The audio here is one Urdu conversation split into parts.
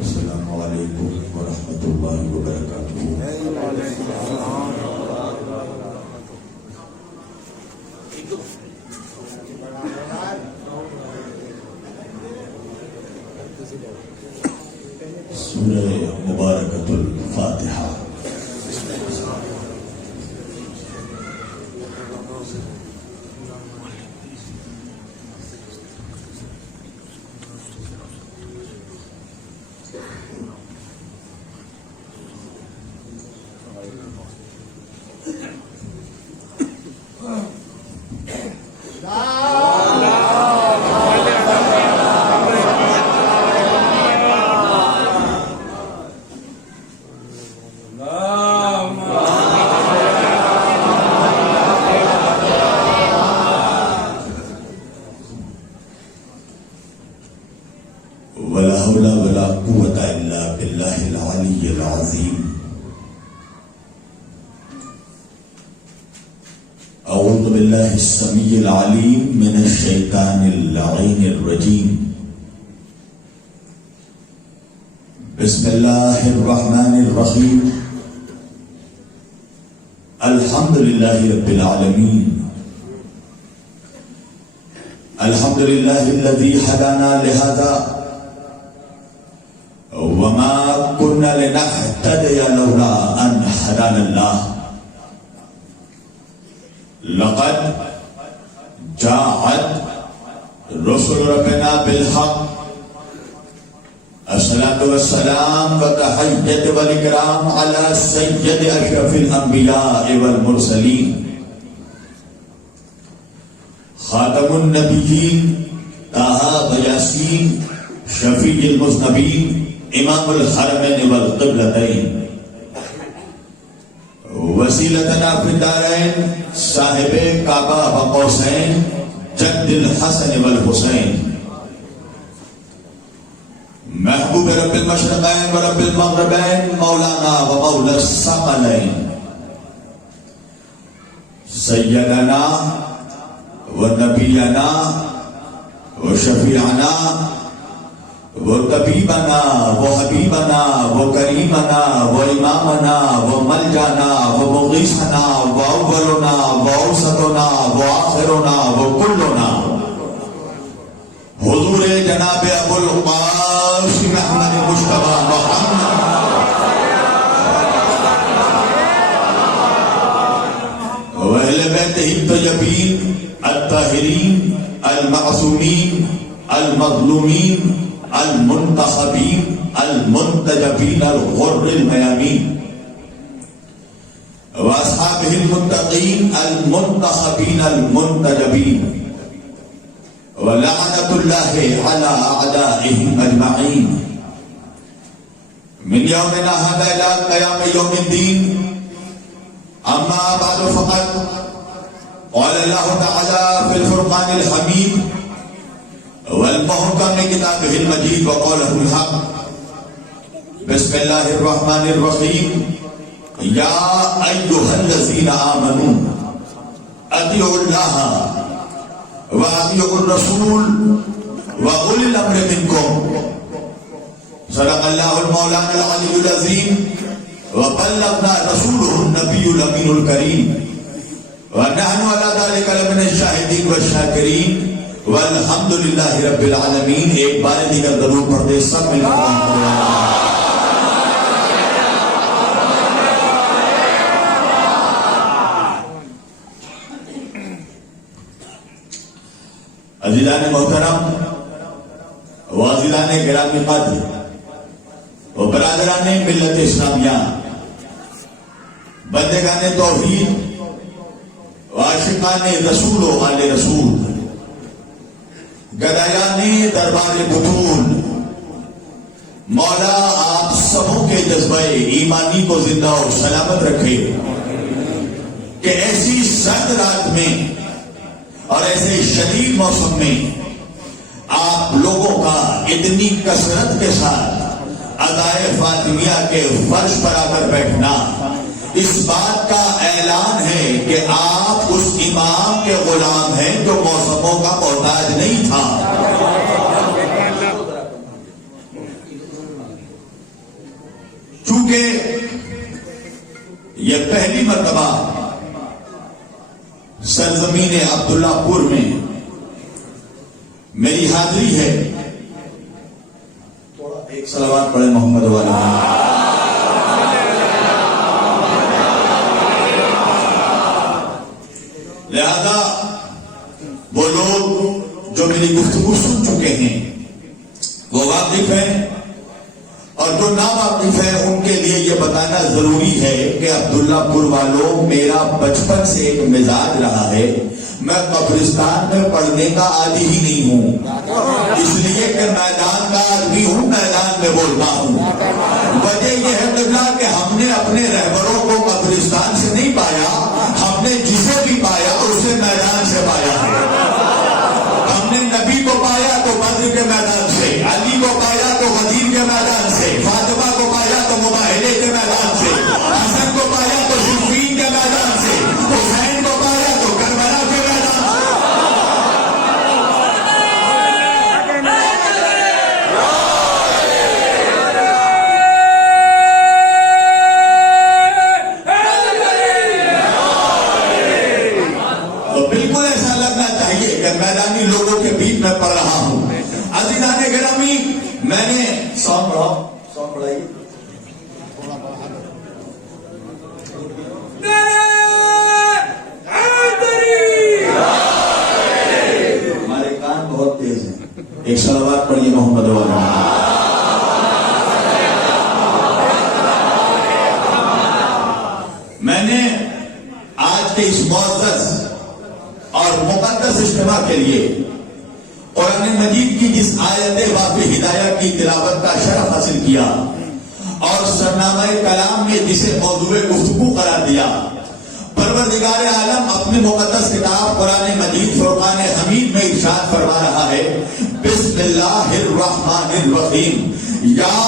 السلام علیکم ورحمۃ اللہ وبرکاتہ۔ سورہ مبارکۃ الفاتحہ۔ ولا حول ولا قوة إلا بالله العلي العظيم۔ أعوذ بالله السميع العليم من الشيطان اللعين الرجيم۔ بسم الله الرحمن الرحيم۔ الحمد لله رب العالمين۔ الحمد لله الذي هدانا لهذا وما كنا لنهتدي لولا أن هدانا الله۔ لقد جاءت رسل ربنا بالحق۔ الصلاة والسلام والتحية والإكرام على سيد أشرف الأنبياء والمرسلين، خاتم النبيين طه وياسين، شفيع المذنبين، امام الحرمین والقبلتین، وسیلتنا فی الدارین، صاحب کعبہ و قوسین، جد الحسن والحسین، محبوب رب المشرقین و رب المغربین، مولانا و مولا الثقلین، سیدنا و نبینا و شفیعنا وہ طبیبنا وہ حبیبنا وہ کریمنا وہ امامنا وہ ملجانا وہ مغیثنا وہ اولنا وہ اوسطنا وہ آخرنا وہ کلنا، حضور جناب ابو القاسم احمد مجتبی محمد واہل بیتہ الطیبین الطاہرین المعصومین المظلومین المنتخبین المنتجبین الغر المیامین، واصحابہ المتقین المنتخبین المنتجبین، ولعنۃ اللہ علی اعدائہم اجمعین، من یومنا ھذا الی قیام یوم الدین۔ اما بعد فقط قال اللہ تعالی فی الفرقان الحمید والمحکم کتابہ المجید وقولہ الحق۔ بسم اللہ الرحمن الرحیم۔ یا ایہا الذین آمنوا اطیعوا اللہ واطیعوا الرسول واولی الامر منکم۔ صدق اللہ المولانا العلی العظیم وبلغنا رسولہ النبی الامین الکریم ونحن علی ذلک لمن الشاہدین والشاکرین والحمدللہ رب العالمین۔ ایک بار دیگر درود پڑھتے سب مل کر عزیزان محترم، واجدان گرامی قدر و برادران ملت اسلامیہ، بندگان توحید و عاشقان رسول و آل رسول، گدایان دربار بطول، مولا آپ سبوں کے جذبہ ایمانی کو زندہ و سلامت رکھے کہ ایسی سرد رات میں اور ایسے شدید موسم میں آپ لوگوں کا اتنی کثرت کے ساتھ ادائے فاطمیہ کے فرش پر آ کر بیٹھنا اس بات کا اعلان ہے کہ آپ اس امام کے غلام ہیں جو موسموں کا محتاج نہیں تھا۔ چونکہ یہ پہلی مرتبہ سرزمین عبداللہ پور میں میری حاضری ہے، ایک صلوات پڑھے محمد والا۔ لہذا وہ لوگ جو میری گفتگو سن چکے ہیں وہ واقف ہیں، اور جو نا واقف ہے ان کے لیے یہ بتانا ضروری ہے کہ عبداللہ پور والوں، میرا بچپن سے ایک مزاج رہا ہے، میں قبرستان میں پڑھنے کا عادی ہی نہیں ہوں، اس لیے کہ میدان کا آدمی ہوں، میدان میں بولتا ہوں۔ وجہ یہ ہے قبلہ کہ ہم نے اپنے رہبروں کو قبرستان سے نہیں پایا، ہم نے جسے بھی پایا اسے میدان سے پایا ہے۔ ہم نے نبی کو پایا تو بدر کے میدان سے، علی کو پایا تو غدیر کے میدان سے، فاطمہ کو پایا تو مباہلے کے میدان سے، حسن کو پایا تو صفین کے میدان سے، حسین کو پایا تو کربلا کے میدان سے۔ تو بالکل ایسا لگنا چاہیے کہ میدانی لوگوں کے بیچ میں پڑھ رہا ہوں۔ عزیزان گرامی، میں نے سونگ پڑھائی ہمارے کان بہت تیز ہیں، ایک صلوات پڑھیے محمد والا۔ میں نے آج کے اس معزز اور مقدس اجتماع کے لیے قرآن مجید کی جس آیت واقع ہدایہ کی تلاوت کا شرف حاصل کیا اور سرنامہ کلام میں جسے موضوع گفتگو قرار دیا، پروردگار عالم اپنی مقدس کتاب قرآن مجید فرقان حمید میں ارشاد فرما رہا ہے، بسم اللہ الرحمن الرحیم، یا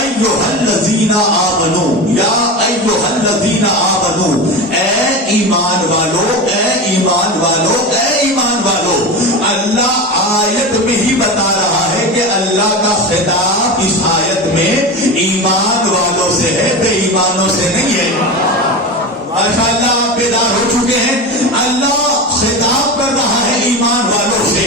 ایھا الذین آمنو، یا ایھا الذین آمنو، اے ایمان والو، اے ایمان والو، اے ایمان والو۔ اللہ آیت میں ہی بتا رہا ہے کہ اللہ کا خطاب اس آیت میں ایمان والوں سے ہے، بے ایمانوں سے نہیں ہے۔ ماشاءاللہ آپ بیدار ہو چکے ہیں، اللہ خطاب کر رہا ہے ایمان والوں سے،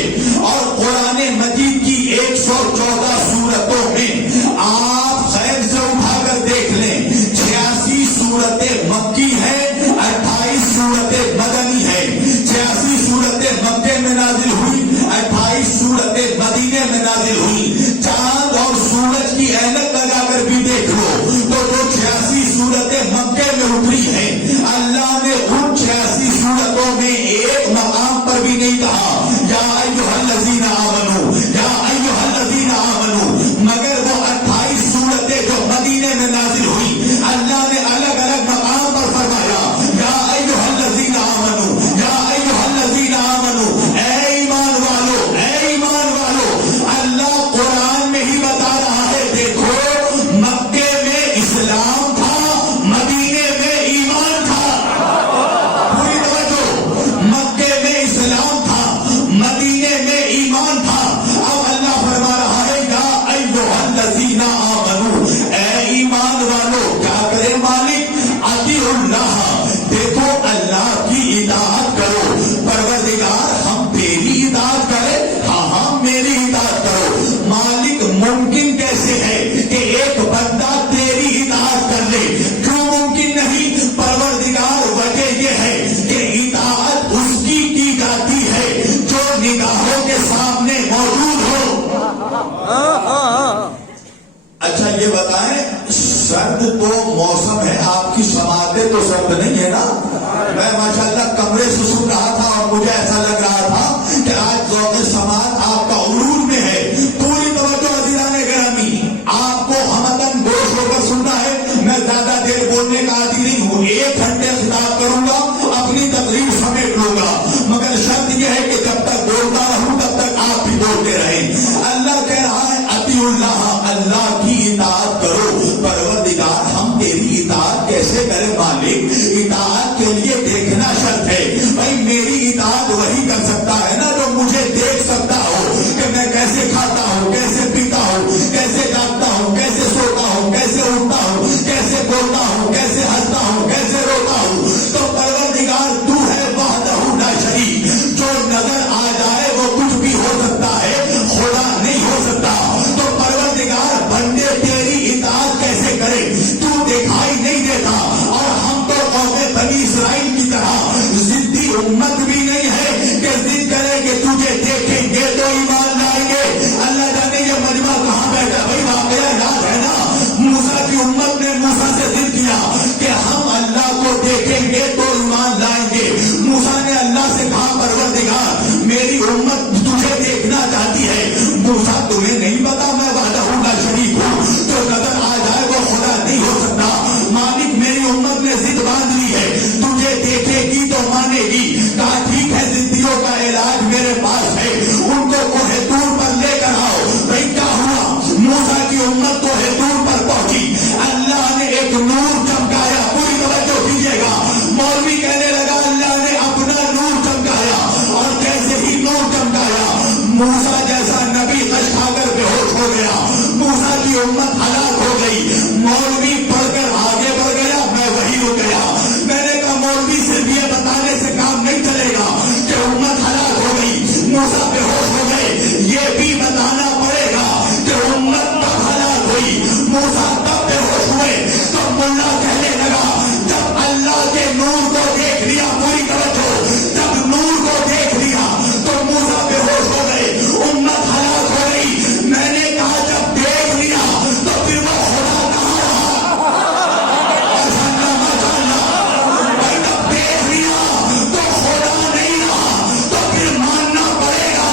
اور قرآن مجید کی 114 سورتوں میں آپ خیر سے اٹھا کر دیکھ لیں، 86 سورتیں مکی ہیں، 28 سورتیں مدنی ہیں۔ 86 سورتیں مکے میں نازل ہوئی، 28 سورتیں مدینے میں نازل ہوئی۔ چاند اور سورج کی اینک لگا کر بھی دیکھ لو تو جو 86 سورتیں مکے میں اتری ہیں، اللہ نے ان 86 سورتوں میں ایک مقام پر بھی نہیں کہا یا ایھا الذین آمنو، یا ایھا الذین آمنو، مگر وہ 28 سورتیں جو مدینے میں نازل ہوئی، اللہ نے الگ الگ مقام پر فرمایا یا ایھا الذین آمنو، یا ایھا الذین آمنو، اے ایمان والو، اے ایمان والو۔ اللہ قرآن میں ہی بتا رہا ہے، دیکھو مکے میں اسلام تھا، مدینے میں ایمان تھا۔ پوری توجہ، مکے میں اسلام تھا، مدینے میں ایمان تھا۔ اب اللہ فرما رہا ہے یا ایھا الذین آمنو، اے ایمان والو، کیا کرے مالک؟ اطیعوا اللہ، دیکھو اللہ کی اطاعت کرو۔ پروردگار ہم تیری اطاعت کرے، ہاں ہاں میری اطاعت کرو۔ مالک ممکن کیسے ہے کہ ایک بندہ تیری اطاعت کر لے؟ کیوں ممکن نہیں؟ پروردگار وجہ یہ ہے کہ اطاعت اس کی جاتی ہے جو نگاہوں کے سامنے موجود ہو۔ یہ بتائیں سرد تو موسم ہے، آپ کی سماعتیں تو سرد نہیں ہے نا؟ میں ماشاءاللہ کمرے سے سن رہا تھا اور مجھے ایسا لگ رہا تھا کہ آج ذوق سماعت آپ کا عروج میں ہے. پوری توجہ عزیزان گرامی، آپ کو ہمدن گوش ہو کر سننا ہے. میں زیادہ دیر بولنے کا عادی نہیں ہوں، 1 گھنٹے خطاب کروں گا، اپنی تقریر سمیٹ لوں گا، مگر شرط یہ ہے کہ جب تک بولتا رہوں تب تک آپ بھی بولتے رہیں. اللہ کہہ رہا ہے اطیعوا اللہ، اللہ کی اطاعت کرو. پروردگار ہم تیری اطاعت کیسے کریں مالک؟ اطاعت کے لیے دیکھنا شرط ہے. بھائی میری اطاعت وہی کر سکتا ہے نا جو مجھے دیکھ سکتا ہو کہ میں کیسے کھاتا ہوں، کیسے پیتا ہوں، کیسے جاگتا ہوں، کیسے سوتا ہوں، کیسے اٹھتا ہوں، کیسے بولتا ہوں، کیسے ہنستا ہوں، کیسے روتا ہوں. تو پروردگار تو ہے وحدہ لا شریک، جو نظر آ جائے وہ کچھ بھی ہو سکتا ہے، خدا نہیں ہو سکتا. تو پروردگار بندے تیری اطاعت کیسے کرے؟ تو دکھائی نہیں دیتا. اور ہم تو قوم بنی اسرائیل کی طرح ضدی امت بھی نہیں ہے کہ ضد کرے کہ تجھے دیکھیں گے تو ایمان لائیں گے. اللہ جانے یہ مجمع کہاں بیٹھا. بھائی واقعہ یاد ہے نا، موسیٰ کی امت نے موسیٰ سے ضد کیا کہ ہم اللہ کو دیکھیں گے تو ایمان لائیں گے. موسیٰ نے اللہ سے کہا پروردگار میری امت تجھے دیکھنا چاہتی ہے. موسیٰ تمہیں نہیں پتا میں وحدہ لا شریک ہوں، جو نظر آ جائے وہ خدا نہیں ہو سکتا. مالک میری امت نے ضد باندھ لی ہے، تجھے دیکھے گی تو مانے گی. کہا ٹھیک ہے، ضدیوں کا علاج میرے پاس ہے، ان کو کوہ طور پر لے کر آؤ. بھائی کیا ہوا؟ موسیٰ کی امت کوہ طور پر پہنچی، اللہ نے ایک نور چمکایا. پوری توجہ کیجیے گا. مولوی کہنے لگا اللہ نے اپنا نور چمکایا، اور جیسے ہی نور چمکایا موسیٰ جیسا نبی غش کھا کر بے ہوش ہو گیا. موسیٰ کی امت ہلاک ہو گئی. مولوی پڑھ کر آگے بڑھ گیا، میں وہی رک گیا. میں نے کہا مولوی صرف یہ بتانے سے کام نہیں چلے گا کہ امت ہلاک ہو گئی، موسیٰ بے ہوش ہو گئے. یہ بھی بتانا پڑے گا کہ امت کب ہلاک ہوئی، موسیٰ کب بے ہوش ہوئے. تو ملا کہنے لگا جب اللہ کے نور کو دیکھ لیا، پوری توجہ، جب نور کو دیکھ لیا تو موسیٰ بے ہوش ہو گئے، امت ہلاک ہو گئی. میں نے کہا جب دیکھ لیا تو پھر وہ خدا کہاں رہا؟ ایسا نہ مچانا. بھائی جب دیکھ لیا تو خدا نہیں رہا تو پھر ماننا پڑے گا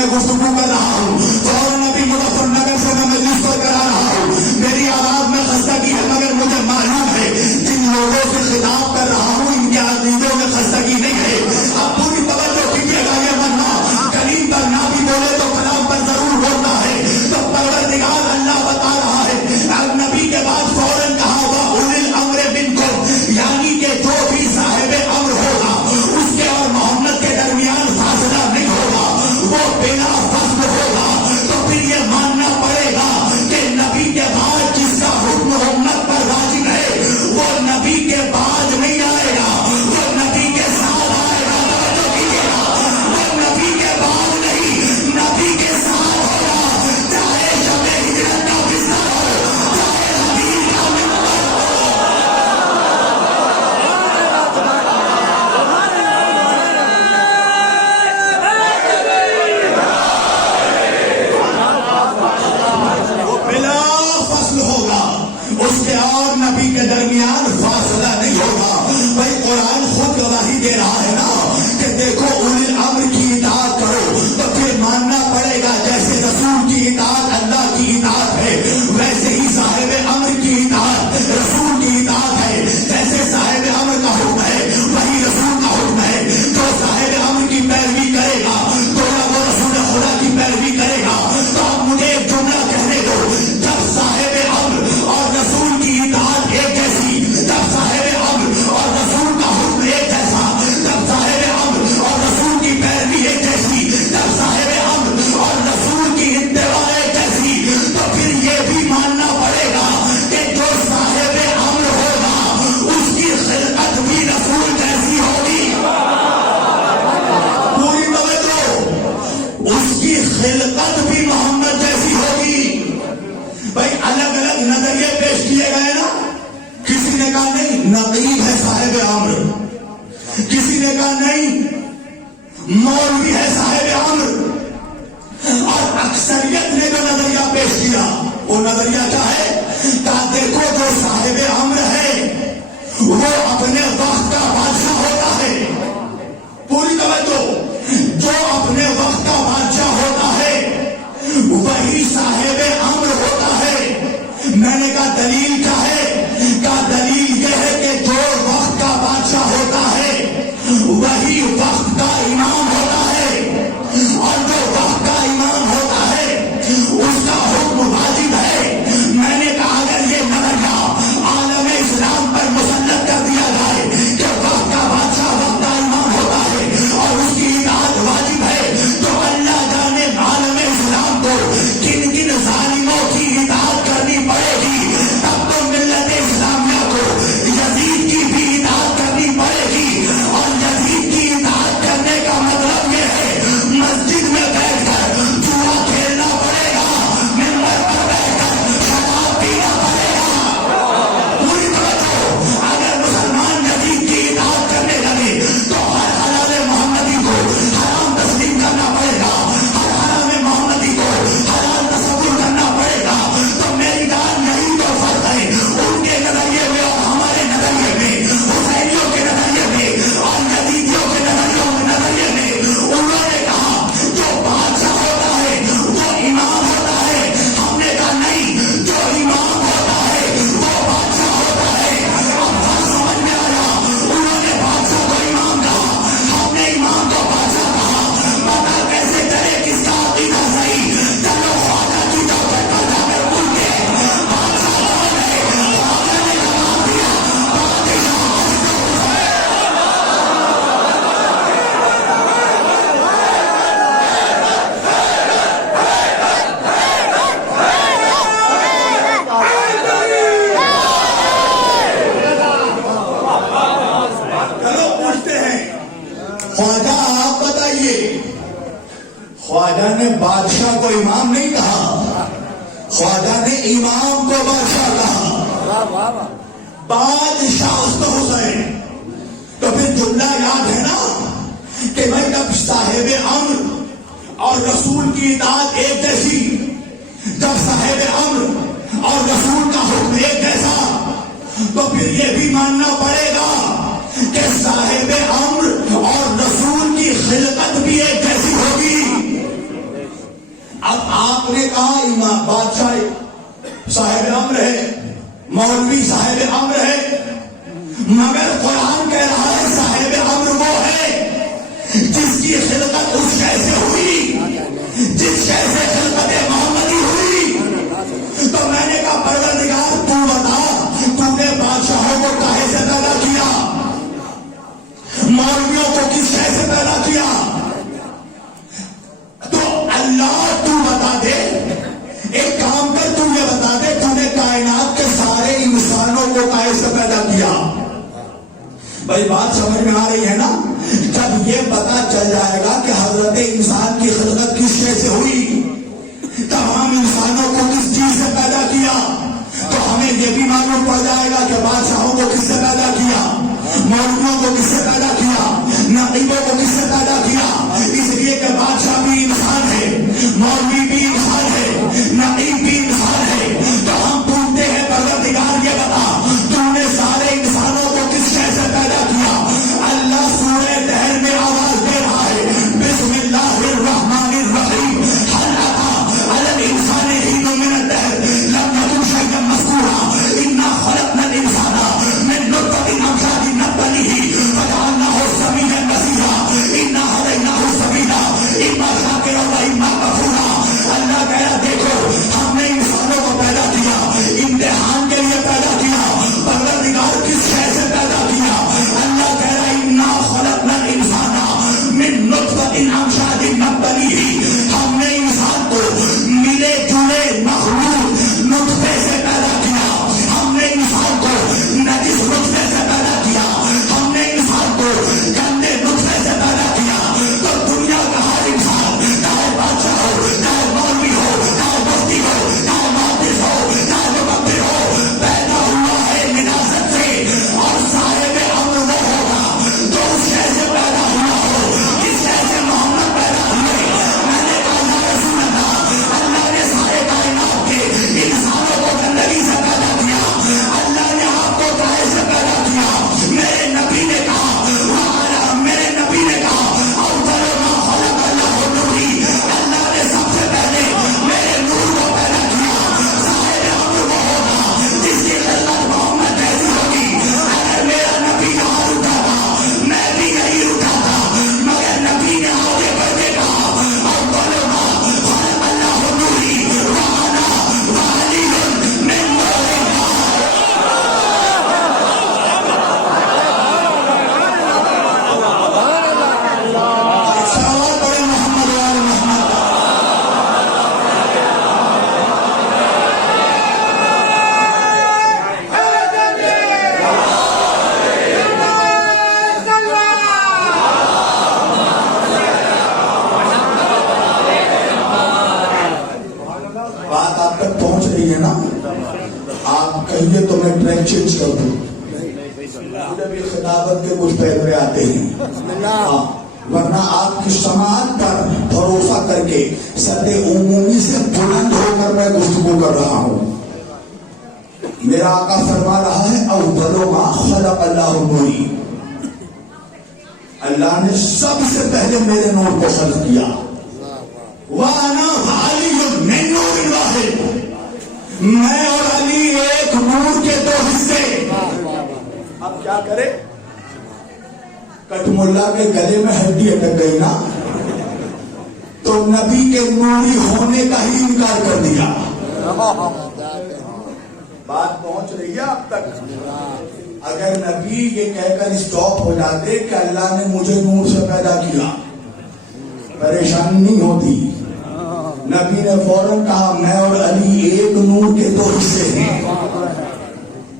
میں گفتگو کر رہا ہوں، فوراً ابھی مظفر نگر سے میں مجلس پر کرا رہا ہوں، میری آواز میں خستگی ہے، مگر مجھے معلوم ہے جن لوگوں سے خطاب کر رہا ہوں ان کے عقیدوں میں خستگی نہیں ہے۔ اب پوری توجہ کیجیے گا، یہ ورنہ کلیم پر نہ بھی بولے تو کلام پر ضرور بولتا ہے۔ تو پروردگار اللہ بتا رہا ہے، اب نبی کے بعد فوراً کہا ہوا اولي الامر منکم، یعنی کہ جو بھی صاحب امر ہوگا اس کے اور محمد کے درمیان فاصلہ نہیں ہوگا، وہ بلا فصل ہوگا۔ تو پھر یہ ماننا پڑے گا کہ نبی کے بعد جس کا حکم امت پر واجب ہے وہ نبی کے بعد نہیں آئے گا، وہ نبی کے ساتھ آئے گا۔ توجہ کیجیے گا، وہ نبی کے بعد نہیں، نبی کے ساتھ ہوگا، چاہے شب ہجرت کا بستر ہو، چاہے حدیث کا منبر ہو۔ وہ بلا فصل ہوگا، اس کے اور نبی کے درمیان فاصلہ نہیں ہوگا۔ بھائی قرآن خود گواہی دے رہا ہے نا کہ دیکھو اولی الامر کی اطاعت کرو، تو پھر ماننا پڑے گا جیسے رسول کی اطاعت اللہ کی اطاعت ہے ویسے ہی صاحب امر کی اطاعت رسول کی اطاعت ہے۔ جیسے صاحب امر کا حکم ہے وہی رسول کا حکم ہے۔ جو صاحب امر کی پیروی کرے گا تو وہ رسول خدا کی پیروی کرے گا۔ تو اب مجھے ایک جملہ کہنے دو، جب صاحب امر اور رسول کی اطاعت ایک جیسی، جب صاحب امر اور رسول کا حکم ایک جیسا، جب صاحب امر اور رسول کی پیروی ایک جیسی، جب صاحب امر اور رسول کی اتباع ایک جیسی، تو پھر یہ بھی ماننا پڑے گا کہ جو صاحب امر ہوگا اس کی خلقت بھی رسول جیسی ہوگی۔ پوری توجہ، اس کی خلقت بھی محمد جیسی ہوگی۔ بھائی الگ الگ نظریے پیش کیے گئے نا، کسی نے کہا نہیں نقیب ہے صاحب امر، کسی نے کہا نہیں مولوی ہے صاحب امر، اور اکثریت نے جو نظریہ پیش کیا وہ نظریہ کیا ہے؟ کہا دیکھو جو صاحب امر ہے وہ اپنے وقت کا بادشاہ ہوتا ہے۔ پوری توجہ، جو اپنے وقت کا بادشاہ ہوتا ہے وہی صاحب امر ہوتا ہے۔ میں نے کہا دلیل کیا ہے؟ کہا دلیل یہ ہے کہ جو وقت کا بادشاہ ہوتا ہے وہی وقت کا امام ہوتا ہے، اور جو وقت کا امام ہوتا ہے اس کا حکم واجب ہے۔ میں نے کہا اگر یہ نظریہ عالم اسلام پر مسلط کر دیا جائے کہ وقت کا بادشاہ وقت کا امام ہوتا ہے اور اس کی اطاعت واجب ہے، تو اللہ جانے عالم اسلام کو کن کن ظالموں کی اطاعت کرنی پڑے گی۔ تب تو ملت اسلامیہ کو یزید کی بھی اطاعت کرنی پڑے گی، اور یزید کی اطاعت کرنے کا مطلب یہ ہے مسجد میں بیٹھ کر جوا کھیلنا پڑے گا، ممبر پر بیٹھ کر شراب پینا پڑے گا۔ پوری توجہ، اگر مسلمان یزید کی اطاعت کرنے لگے تو ہر حلال محمدی کو حرام تسلیم کرنا پڑے گا، ہر حرام محمدی کو حلال تصور کرنا پڑے گا۔ تو میری جان یہی تو فرق ہے ان کے نظریے میں اور ہمارے نظریے میں، حسینیوں کے نظریے میں اور یزیدیوں کے نظریے میں۔ انہوں نے کہا جو بادشاہ ہوتا ہے وہ امام ہوتا ہے، ہم نے کہا نہیں، جو امام ہوتا ہے وہ بادشاہ ہوتا ہے۔ اب بات سمجھ میں آیا، انہوں نے بادشاہ کو امام کہا، ہم نے امام کو بادشاہ کہا۔ پتا کیسے چلے کس کا عقیدہ صحیح؟ چلو خواجہ کی چوکھٹ پر جا کر پوچھتے ہیں بادشاہ کون ہے؟ خواجہ نے جواب دیا بادشاہ چلو پوچھتے ہیں خواجہ آپ بتائیے۔ خواجہ نے بادشاہ کو امام نہیں کہا، خواجہ نے امام کو بادشاہ کہا۔ بادشاہ اس کو حسین، تو پھر جملہ یاد ہے نا کہ بھائی جب صاحب امر اور رسول کی اطاعت ایک جیسی، جب صاحب امر اور رسول کا حکم ایک جیسا، تو پھر یہ بھی ماننا پڑے گا کہ صاحب امر اور رسول کی خلقت بھی ایک جیسی ہوگی۔ اب آپ نے کہا امام بادشاہ صاحب امر ہے، مولوی صاحب امر ہے، مگر قرآن کہہ رہا ہے صاحب امر وہ ہے جس کی خلقت اس شے سے ہوئی جس شے سے خلقت محمدی ہوئی۔ تو میں نے کہا پروردگار تو بتا، تو نے بادشاہوں کو کاہے سے پیدا کیا، مولویوں کو کس شے سے پیدا کیا؟ تو اللہ تو بتا دے، ایک کام کر تو یہ بتا دے تو نے کائنات کے سارے انسانوں کو کاہے سے پیدا کیا؟ بھائی بات سمجھ میں آ رہی ہے نا؟ جب یہ پتا چل جائے گا کہ حضرت انسان کی خلقت کس شے سے ہوئی، تمام انسانوں کو کس چیز سے پیدا کیا، تو ہمیں یہ بھی معلوم پڑ جائے گا کہ بادشاہوں کو کس سے پیدا کیا، مولویوں کو کس سے پیدا کیا، نقیبوں کو کس سے پیدا کیا۔ اس لیے کہ بادشاہ بھی انسان ہے، مولوی بھی انسان ہے، نقیب بھی انسان ہے۔ تو ہم پوچھتے ہیں پروردگار یہ بتا تو نے سارے انسانوں کو کس شے سے پیدا کیا؟ اللہ سورہ دہر میں آواز دے رہا ہے، بسم اللہ الرحمن الرحیم، هل أتى على الإنسان حين من الدهر لم يكن شيئا مذكورا، إنا خلقنا الإنسان من نطفة أمشاج نبتليه فجعلناه سميعا بصيرا، إنا هديناه السبيل إما شاكرا وإما كفورا۔ اللہ کہہ رہا دیکھو ہم نے انسانوں کو پیدا کیا، امتحان کے لیے پیدا کیا، پروردگار کس شے سے پیدا کیا؟ اللہ کہہ رہا انا خلقنا الانسان من نطفۃ امشاج نبتلیہ، ہم نے انسان کو ملے جلے مخلوق نطفے سے پیدا کیا، ہم نے انسان کو نجس نطفے سے پیدا کیا، ہم نے انسان کو گندے نطفے سے پیدا کیا۔ تو دنیا کا ہر انسان، چاہے بادشاہ ہو، چاہے مولوی ہو، چاہے مفتی ہو، چاہے محدث ہو، چاہے مفکر ہو، پیدا ہوا ہے مناسب سے، اور صاحب امر وہ ہوگا جو اس شے سے پیدا ہوا ہو جس شے سے محمد پیدا ہوئے۔ میں نے کہا یا رسول اللہ، اللہ نے سارے کائنات کے انسانوں کو گندگی سے پیدا کیا، اللہ نے آپ کو کاہے سے پیدا کیا؟ میرے نبی نے کہا میرے نبی نے کہا اول ما خلق اللہ نوری، اللہ نے سب سے پہلے میرے نور کو پیدا کیا۔ صاحب امر وہ ہوگا جس کی خلقت محمد جیسی ہوگی۔ اگر میرا نبی یہاں رکا تھا میں بھی نہیں رکا تھا، مگر نبی نے آگے بڑھ کے کہا اول ما خلق اللہ نوری وانا وعلی من نور اللہ۔ صلوات پڑھیں محمد وآل محمد۔ بات آپ تک پہنچ رہی ہے نا؟ آپ کہیے تو میں ٹریک چینج کر دوں، مجھے بھی خطابت کے کچھ پیغرے آتے ہیں، ہاں، ورنہ آپ کی سماعت پر بھروسہ کر کے سطح عمومی سے بلند ہو کر میں گفتگو کر رہا ہوں۔ میرا آقا فرما رہا ہے اول ما خلق اللہ نوری، اللہ نے سب سے پہلے میرے نور کو خلق کیا۔ وانا علی من نور واحد، میں اور علی ایک نور کے دو حصے۔ اب کیا کرے؟ کٹ ملا کے گلے میں ہڈی اٹک گئی نا، تو نبی کے نوری ہونے کا ہی انکار کر دیا۔ بات پہنچ رہی ہے اب تک؟ اگر نبی یہ کہہ کر اسٹاپ ہو جاتے کہ اللہ نے مجھے نور سے پیدا کیا، پریشانی نہیں ہوتی۔ نبی نے فوراً کہا میں اور علی ایک نور کے دو حصے ہیں۔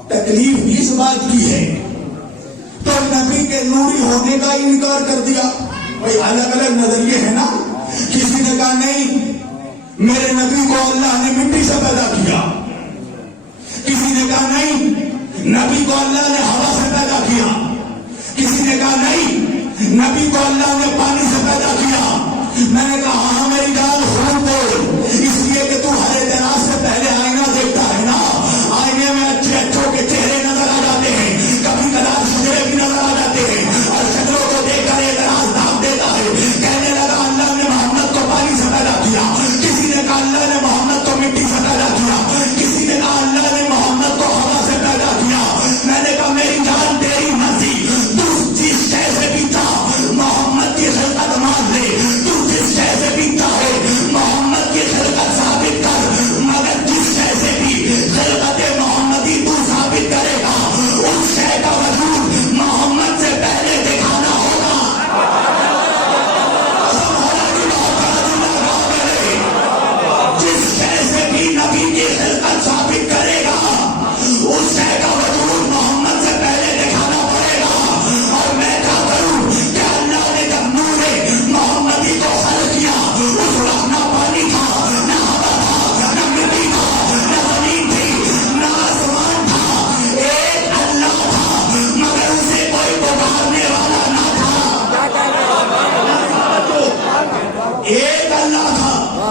تکلیف اس بات کی ہے تو نبی کے نوری ہونے کا انکار کر دیا۔ بھائی الگ الگ نظریے ہیں نا، کسی نے کہا نہیں میرے نبی کو اللہ نے مٹی سے پیدا کیا، کسی نے کہا نہیں نبی کو اللہ نے ہوا سے پیدا کیا، کسی نے کہا نہیں نبی کو اللہ نے پانی سے پیدا کیا۔ میں نے کہا ہاں میری گال خوب بول، اس لیے کہ تو ہر اعتراض سے پہلے آئینہ دیکھتا ہے نا، آئینے میں اچھے اچھوں کے چہرے نظر آ جاتے ہیں، کبھی کبھار شجرے بھی نظر آ جاتے ہیں، اور شجروں کو دیکھ کر اعتراض داغ دیتا ہے۔ کہنے لگا اللہ نے محمد کو پانی سے پیدا کیا، کسی نے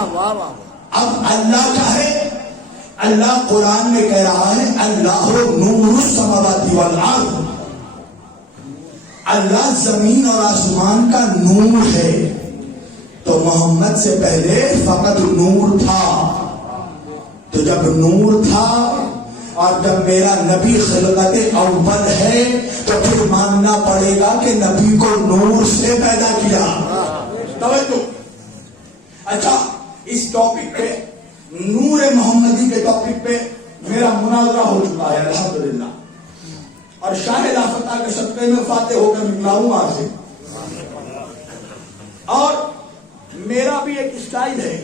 اب اللہ کیا ہے؟ اللہ قرآن میں کہہ رہا ہے اللہ نور السماوات والارض، اللہ زمین اور آسمان کا نور ہے. تو محمد سے پہلے فقط نور تھا. تو جب نور تھا اور جب میرا نبی خلقت اول ہے تو پھر ماننا پڑے گا کہ نبی کو نور سے پیدا کیا. توجہ. اچھا، اس ٹاپک پہ نور محمدی کے ٹاپک پہ میرا مناظرہ ہو چکا ہے الحمدللہ، اور شاہد آفتہ کے صدقے میں فاتح ہو کر نکلا ہوں آج سے. اور میرا بھی ایک اسٹائل ہے،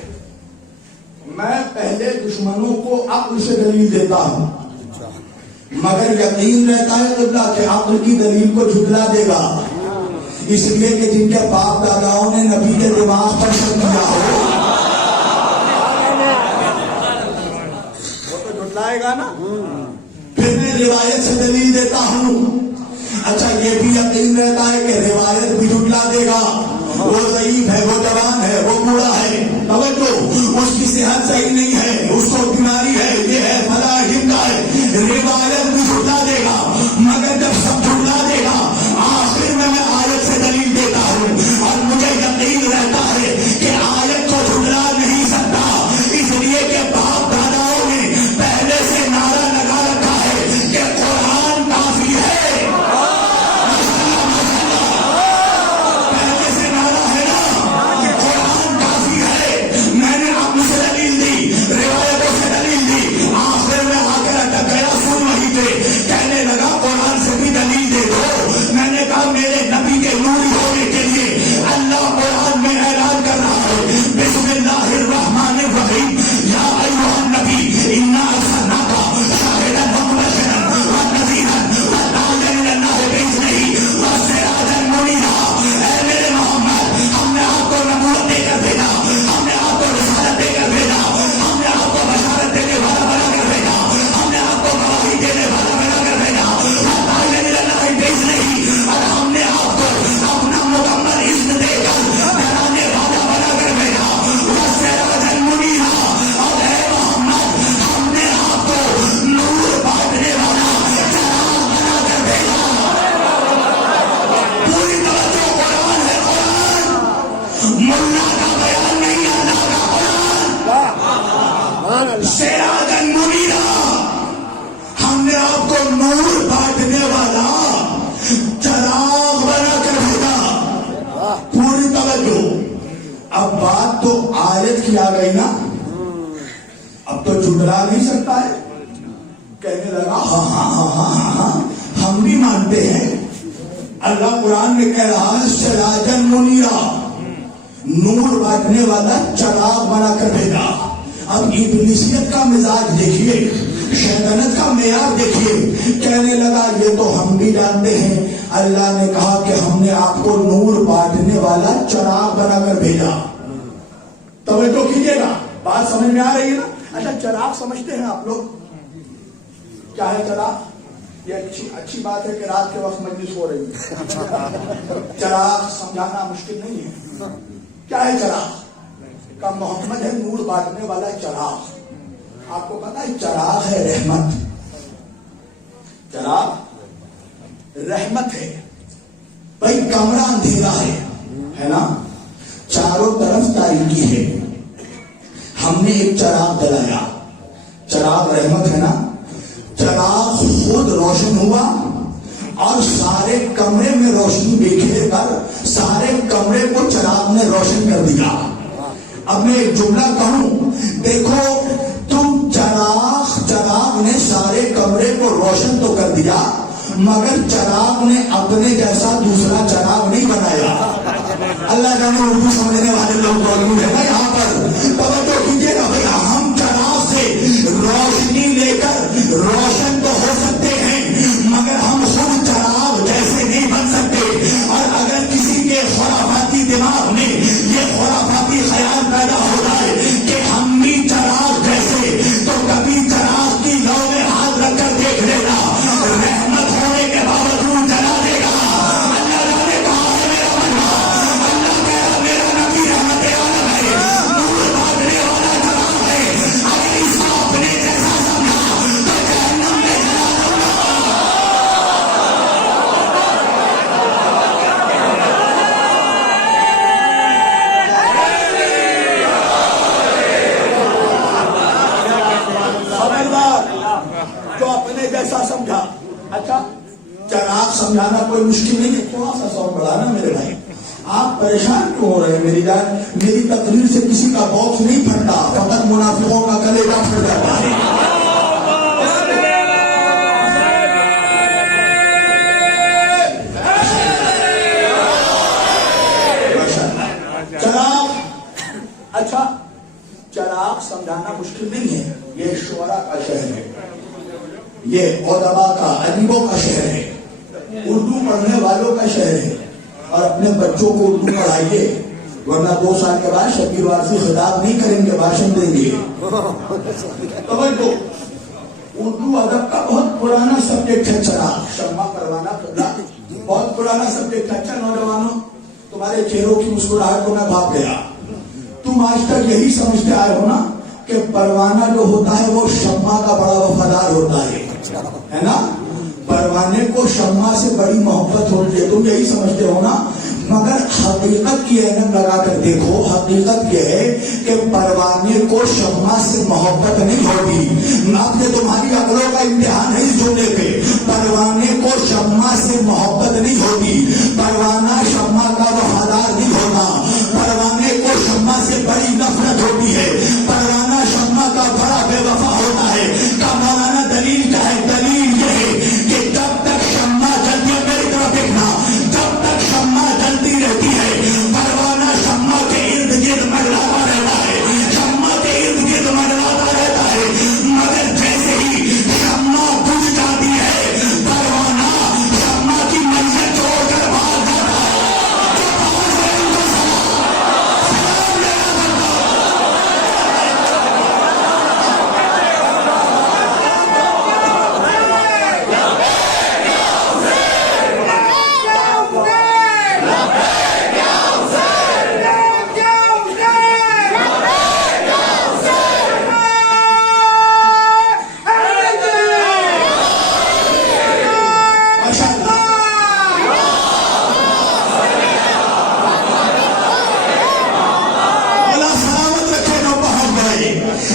میں پہلے دشمنوں کو عقل سے دلیل دیتا ہوں، مگر یقین رہتا ہے اللہ کہ عقل کی دلیل کو جھٹلا دے گا، اس لیے کہ جن کے باپ داداؤں نے نبی کے دماغ پر شک کیا ہو وہ تو جھٹلائے گا نا. پھر میں روایت سے دلیل دیتا ہوں. اچھا، یہ بھی یقین رہتا ہے کہ روایت بھی جھٹلا دے گا، وہ ضعیف ہے، وہ جوان ہے، وہ بوڑھا ہے، توجہ، اس کی صحت صحیح نہیں ہے، اس کو بیماری ہے، یہ ہے فلاں ہندا ہے، روایت بھی جھٹلا دے گا. مگر جب سب جھٹلا دے گا آخر میں آیت سے دلیل دیتا ہوں، اور مجھے یقین رہتا ہے کہ آیت کو جھٹلا نہیں سکتا، اس لیے کہ باپ داداؤں نے پہلے سے نعرہ لگا رکھا ہے کہ قرآن کافی ہے. کہنے لگا قرآن سے بھی دلیل دے دو. میں نے کہا میرے نبی کے نوری ہونے کے لیے اللہ قرآن میں اعلان کر رہا ہے بسم اللہ الرحمن الرحیم یا ایھا النبی انا ارسلناک شاہدا ومبشرا ونذیرا وداعیا الی اللہ باذنہ وسراجا منیرا. اے میرے محمد، ہم نے آپ کو نبوت دے کر بھیجا، ہم نے آپ کو رسالت دے کر بھیجا، ہم نے آپ کو بشارت دینے والا بنا کر بھیجا، ہم نے آپ کو گواہی دینے والا بنا کر بھیجا، اور ہم نے آپ کو اپنا مکمل اذن دے کر ڈرانے والا بنا کر بھیجا. وسراجا منیرا، اور اے محمد ہم نے آپ کو نور بانٹنے والا چراغ بنا کر بھیجا. پوری توجہ، قرآن ہے، قرآن ملا کا بیان نہیں، اللہ کا قرآن. سراجا منیرا، ہم نے آپ کو نور بانٹنے والا چراغ بنا کر بھیجا. پوری توجہ. اب بات تو آیت کی آ گئی نا، اب تو جھٹلا نہیں سکتا ہے. کہنے لگا ہاں ہاں ہاں ہاں ہاں ہم بھی مانتے ہیں. اللہ قرآن میں کہہ رہا ہے سراجا منیرا، نور بانٹنے والا چراغ بنا کر بھیجا. اب ابلیسیت کا مزاج دیکھیے، شیطنت کا معیار دیکھیے. کہنے لگا یہ تو ہم بھی جانتے ہیں، اللہ نے کہا کہ ہم نے آپ کو نور بانٹنے والا چراغ بنا کر بھیجا. توجہ کیجیے گا، بات سمجھ میں آ رہی ہے نا. اچھا، چراغ سمجھتے ہیں آپ لوگ کیا ہے چراغ؟ یہ اچھی بات ہے کہ رات کے وقت مجلس ہو رہی ہے. چراغ سمجھانا مشکل نہیں ہے. کیا ہے چراغ؟ کا محمد ہے نور بانٹنے والا چراغ. آپ کو پتا ہے چراغ ہے رحمت. چراغ رحمت ہے. بھائی کمرہ اندھیرا ہے نا، چاروں طرف تاریکی ہے، ہم نے ایک چراغ جلایا، چراغ رحمت ہے نا. چراغ خود روشن ہوا اور سارے کمرے میں روشنی بکھیر کر سارے کمرے کو چراغ نے روشن کر دیا. اب میں ایک جملہ کہوں، دیکھو تم چراغ نے سارے کمرے کو روشن تو کر دیا، مگر چراغ نے اپنے جیسا دوسرا چراغ نہیں بنایا. اللہ جانے اردو سمجھنے والے لوگ موجود ہیں نا یہاں پر. توجہ کیجیے گا بھائی، ہم چراغ سے روشنی لے کر روشن تو ہو سکتے ہیں، مگر ہم خود چراغ جیسے نہیں بن سکتے. اور اگر کسی کے خرافاتی دماغ میں یہ خرافاتی خیال پیدا ہو جائے کہ ہم بھی چراغ جیسے، تو کبھی چراغ کی لو میں ہاتھ رکھ کر دیکھ لینا، رحمت ہونے کے باوجود جلا دے گا. اللہ نے کہا ہے میرا بندہ، اللہ کہہ رہا میرا نبی رحمت عالم ہے، سمجھانا کوئی مشکل نہیں ہے. تھوڑا سا ساؤنڈ بڑھانا میرے بھائی. آپ پریشان کیوں ہو رہے ہیں میری جان؟ میری تقریر سے کسی کا باکس نہیں پھٹتا، فقط منافقوں کا کلیجہ پھٹ جاتا ہے. چراغ، اچھا چراغ سمجھانا مشکل نہیں ہے. یہ شعراء کا شہر ہے، یہ ادبا کا، ادیبوں کا شہر ہے، اردو پڑھنے والوں کا شہر ہے. اور اپنے بچوں کو اردو پڑھائیے، ورنہ 2 سال کے بعد شبیر وارثی خطاب نہیں کریں گے، بھاشن دیں گے. توجہ، اردو ادب کا بہت پرانا سبجیکٹ ہے چراغ. شمع پروانہ بہت پرانا سبجیکٹ ہے. اچھا نوجوانوں، تمہارے چہروں کی مسکراہٹ کو میں بھاگ گیا. تم آج تک یہی سمجھتے آئے ہو نا کہ پروانہ جو ہوتا ہے وہ شمع کا بڑا وفادار ہوتا ہے نا؟ پروانے کو شمع سے بڑی محبت ہوتی ہے، تم یہی سمجھتے ہو نا. مگر حقیقت کی اہم لگا کر دیکھو، حقیقت یہ ہے کہ پروانے کو شمع سے محبت نہیں ہوتی. اب یہ تمہاری عقلوں کا امتحان ہے اس جملے پہ. پروانے کو شمع سے محبت نہیں ہوتی، پروانہ شمع کا وفادار نہیں ہوتا. پروانے کو شمع سے بڑی نفرت ہوتی ہے، پروانہ شمع کا بڑا بے وفا ہوتا ہے. کا مولانا دلیل کا ہے، دلیل یہ ہے کہ جب تک شمع جلتی ہے، میری طرف دیکھنا، جب تک شمع جلتی رہتی ہے پروانہ شمع کے ارد گرد منڈلاتا رہتا ہے، شمع کے ارد گرد منڈلاتا رہتا ہے. مگر جیسے ہی شمع بجھ جاتی ہے پروانہ شمع کی منزل چھوڑ کر بھاگ جاتا ہے.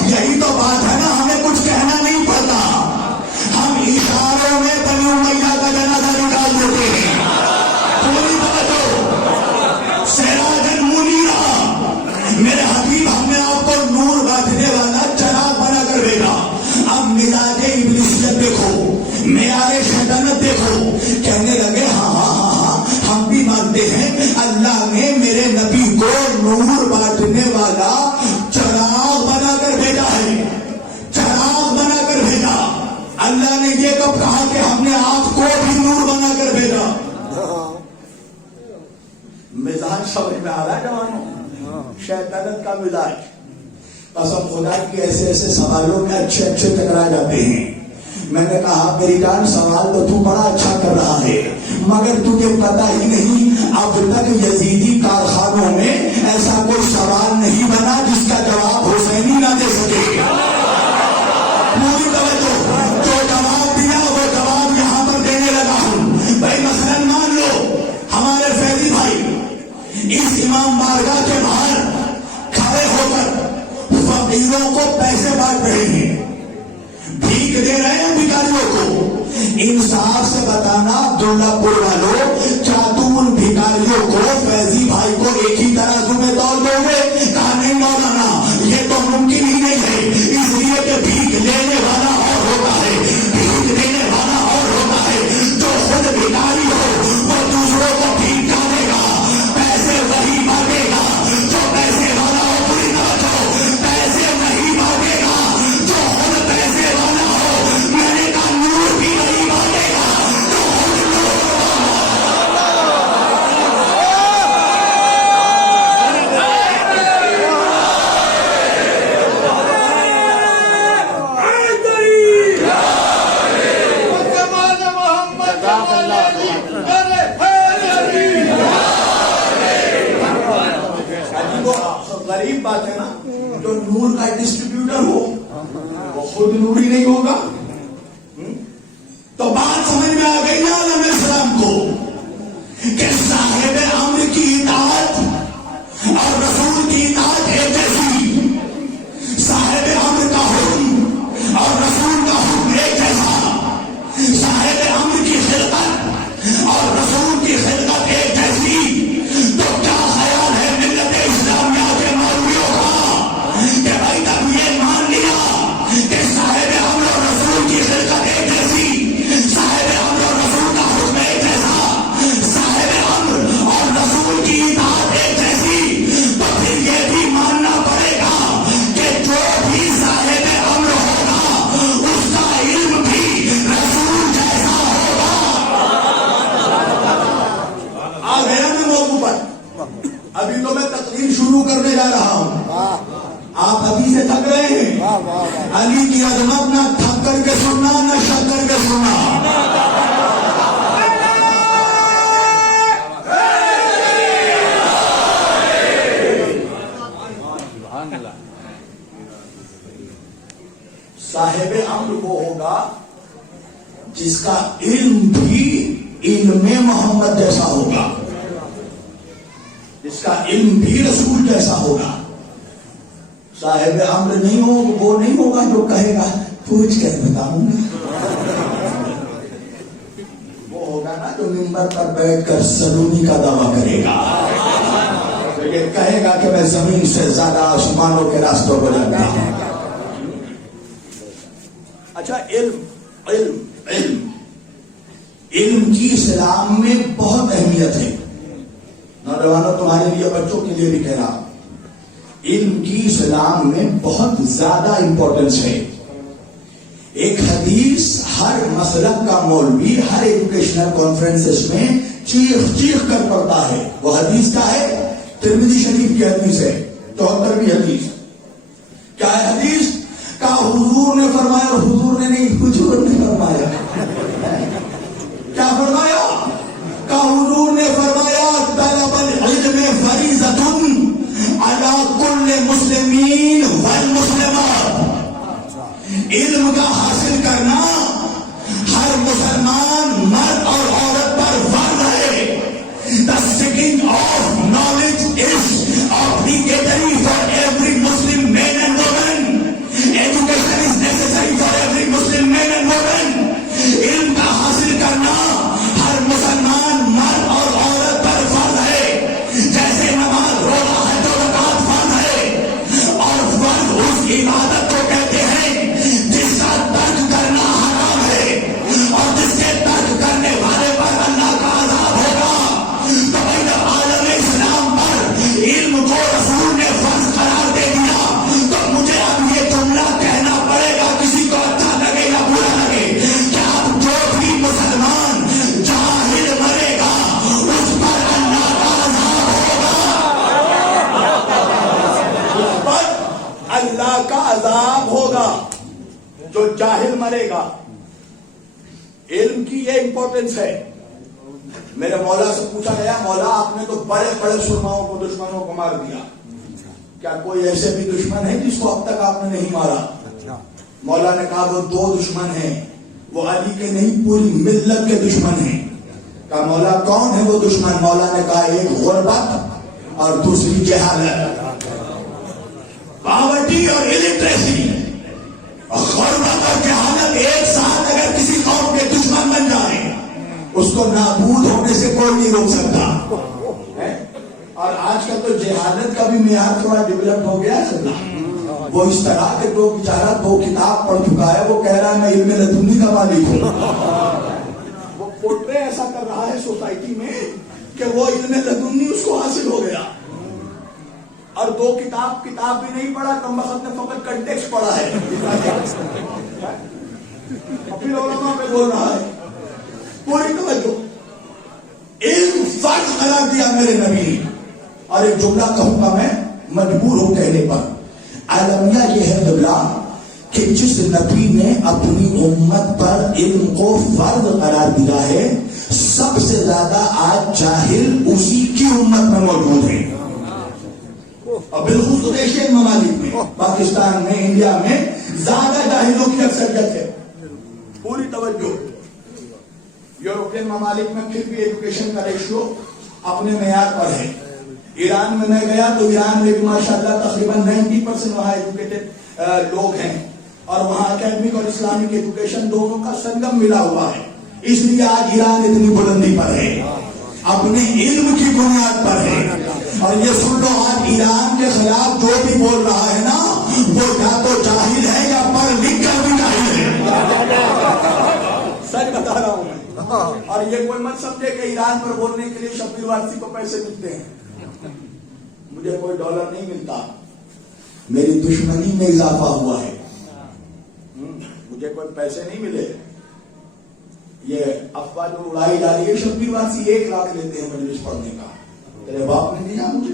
یہی تو بات ہے نا، ہمیں کچھ کہنا نہیں پڑتا، ہم اشاروں میں بنی امیہ کا جنازہ نکال دیتے ہیں. پوری توجہ، سراجن منیرا، میرے حبیب ہم نے آپ کو نور بانٹنے والا چراغ بنا کر بھیجا. اب مزاج ابلیسیت دیکھو، معیار شیطنت دیکھو. کہنے لگے ہاں ہاں ہاں ہاں ہم بھی مانتے ہیں اللہ نے میرے نبی کو نور بانٹنے والا چراغ بنا کر بھیجا ہے، چراغ بنا کر بھیجا. اللہ نے یہ کب کہا کہ ہم نے آپ کو بھی نور بنا کر بھیجا؟ مزاج سمجھ میں آ رہا ہے جوانوں؟ شیطنت کا مزاج. قسم خدا کی ایسے ایسے سوالوں میں اچھے اچھے ٹکرا جاتے ہیں. میں نے کہا میری جان سوال تو بڑا اچھا کر رہا ہے، مگر تجھے پتا ہی نہیں اب تک یزیدی کارخانوں میں ایسا کوئی سوال نہیں بنا جس کا جواب حسینی نہ دے سکے. پوری توجہ، جو جواب دیا وہ جواب یہاں پر دینے لگا ہوں. بھائی مثلاً مان لو ہمارے فیضی بھائی اس امام بارگاہ کے باہر کھڑے ہو کر فقیروں کو پیسے بانٹ رہے ہیں، بھیک دے رہے ہیں بھکاریوں کو. انصاف سے بتانا عبداللہ پور والوں، کیا تم ان بھکاریوں کو فیضی بھائی کو ایک ہی ترازو میں توڑ دو گے؟ کہا نہیں مولانا، یہ تو ممکن ہی نہیں ہے، اس لیے کہ بھیک لینے والا اور ہوتا ہے، بھیک دینے والا اور ہوتا ہے. جو خود بھکاری ہو وہ دوسروں کو بھیک ڈالے گا، پیسے وہی مانگے گا جو پیسے والا ہو. پوری توجہ، پیسے نہیں مانگے گا جو خود پیسے والا ہو. میں نے کہا نور بھی نہیں مانگے گا جو خود نور. غریب بات ہے نا، جو نور کا ڈسٹریبیوٹر ہو وہ خود نوری نہیں ہوگا. تو بات سمجھ میں آ گئی نا علیہ السلام کو کہ صاحب امر کی اطاعت اور رسول کی اطاعت ایک جیسی، صاحب امر کا حکم اور رسول کا حکم ایک جیسا، صاحب امر کی خدمت آپ ابھی سے تھک رہے ہیں. علی کی عظمت نہ تھک کر کے سننا نہ شک کر کے سننا. صاحب امر وہ ہوگا جس کا علم بھی علم محمد جیسا ہوگا, جس کا علم بھی رسول جیسا ہوگا. صاحب امر نہیں ہو وہ نہیں ہوگا جو کہے گا پوچھ کر بتاؤں گا. وہ ہوگا نا جو منبر پر بیٹھ کر سلونی کا دعویٰ کرے گا, یہ کہے گا کہ میں زمین سے زیادہ آسمانوں کے راستوں کو جانتا ہوں. اچھا, علم کی اسلام میں بہت اہمیت ہے. نوجوانوں تمہارے لیے, بچوں کے لیے بھی کہہ رہا ہوں, علم کی اسلام میں بہت زیادہ امپورٹنس ہے. ایک حدیث ہر مسلک کا مولوی ہر ایجوکیشنل کانفرنسز میں چیخ کر پڑھتا ہے. وہ حدیث کیا ہے؟ ترمذی شریف کی حدیث ہے, 74ویں حدیث. کیا ہے حدیث؟ کا حضور نے فرمایا, اور حضور نے نہیں, حضور نے فرمایا. کیا فرمایا؟ کا حضور نے فرمایا طلب العلم فریضۃ علی کل مسلمین والمسلمات. علم کا حاصل کرنا ہر مسلمان مرد اور عورت پر فرض ہے. The seeking of knowledge is obligatory for every Muslim man and woman. Education is necessary for every Muslim man and woman. علم کا حاصل کرنا ہر مسلمان مرد اور عورت پر فرض ہے. جیسے نماز روزہ حج و زکات فرض ہے, اور فرض اس عبادت کو کہتے ہیں جس کا ترک کرنا حرام ہے, اور جس کے ترک کرنے والے پر اللہ کا عذاب ہوگا. تو جب عالم اسلام پر علم کو رسول نے فرض قرار دے دیا, تو مجھے اب یہ جملہ کہنا پڑے گا, کسی کو اچھا لگے یا برا لگے, کہ اب جو بھی مسلمان جاہل مرے گا اس پر اللہ کا عذاب ہوگا. اس پر اللہ کا عذاب ہوگا جو جاہل مرے گا. علم کی یہ امپورٹنس ہے. میرے مولا سے پوچھا گیا, مولا آپ نے تو بڑے بڑے سرماؤں کو, دشمنوں کو مار دیا, کیا کوئی ایسے بھی دشمن ہے جس کو اب تک آپ نے نہیں مارا؟ مولا نے کہا وہ 2 دشمن ہیں, وہ علی کے نہیں پوری ملت کے دشمن ہیں. کہا مولا کون ہے وہ دشمن؟ مولا نے کہا ایک غربت اور دوسری جہالت. پاورٹی اور الٹریسی, غربت اور جہالت ایک ساتھ اگر کسی قوم کے دشمن بن جائے, اس کو نابود ہونے سے کوئی نہیں روک سکتا. اور آج کل تو جہالت کا بھی معیار تھوڑا ڈیولپ ہو گیا ہے. وہ اس طرح کے جو بیچارہ 2 کتاب پڑھ چکا ہے, وہ کہہ رہا ہے میں علم لدنی کا مالک ہوں. وہ پورٹرے ایسا کر رہا ہے سوسائٹی میں کہ وہ علم لدنی اس کو حاصل ہو گیا, اور 2 کتاب بھی نہیں پڑھا, کم وقت نے فقط کنٹیکسٹ پڑھا ہے, پھر علماء پہ بول رہا ہے. پوری توجہ, علم فرض قرار دیا میرے نبی نے. اور ایک جملہ کہوں گا میں, مجبور ہوں کہنے پر. المیہ یہ ہے قبلہ کہ جس نبی نے اپنی امت پر علم کو فرض قرار دیا ہے, سب سے زیادہ آج جاہل اسی کی امت میں موجود ہے. اور بالخصوص ایشین ممالک میں, پاکستان میں, انڈیا میں زیادہ جاہلوں کی اکثریت ہے. پوری توجہ. یورپین ممالک میں پھر بھی ایجوکیشن کا ریشیو اپنے معیار پر ہے. ایران میں گیا تو ایران میں بھی ماشاءاللہ تقریباً 90% وہاں ایجوکیٹڈ لوگ ہیں, اور وہاں اکیڈمک اور اسلامک ایجوکیشن دونوں کا سنگم ملا ہوا ہے. اس لیے آج ایران اتنی بلندی پر ہے, اپنے علم کی بنیاد پر ہے. اور یہ سن لو, آج ایران کے خلاف جو بھی بول رہا ہے نا, وہ یا تو جاہل ہے یا پڑھ لکھ کر بھی جاہل ہے. سچ بتا رہا ہوں میں. اور یہ کوئی مت سمجھے کہ ایران پر بولنے کے لیے شبیر وارسی کو پیسے ملتے ہیں. مجھے کوئی ڈالر نہیں ملتا, میری دشمنی میں اضافہ ہوا ہے. مجھے کوئی پیسے نہیں ملے. یہ افواہ جو اڑائی جا رہی ہے, شبیر وارسی 1 لاکھ لیتے ہیں مجلس پڑھنے کا, تیرے باپ نے دیا مجھے.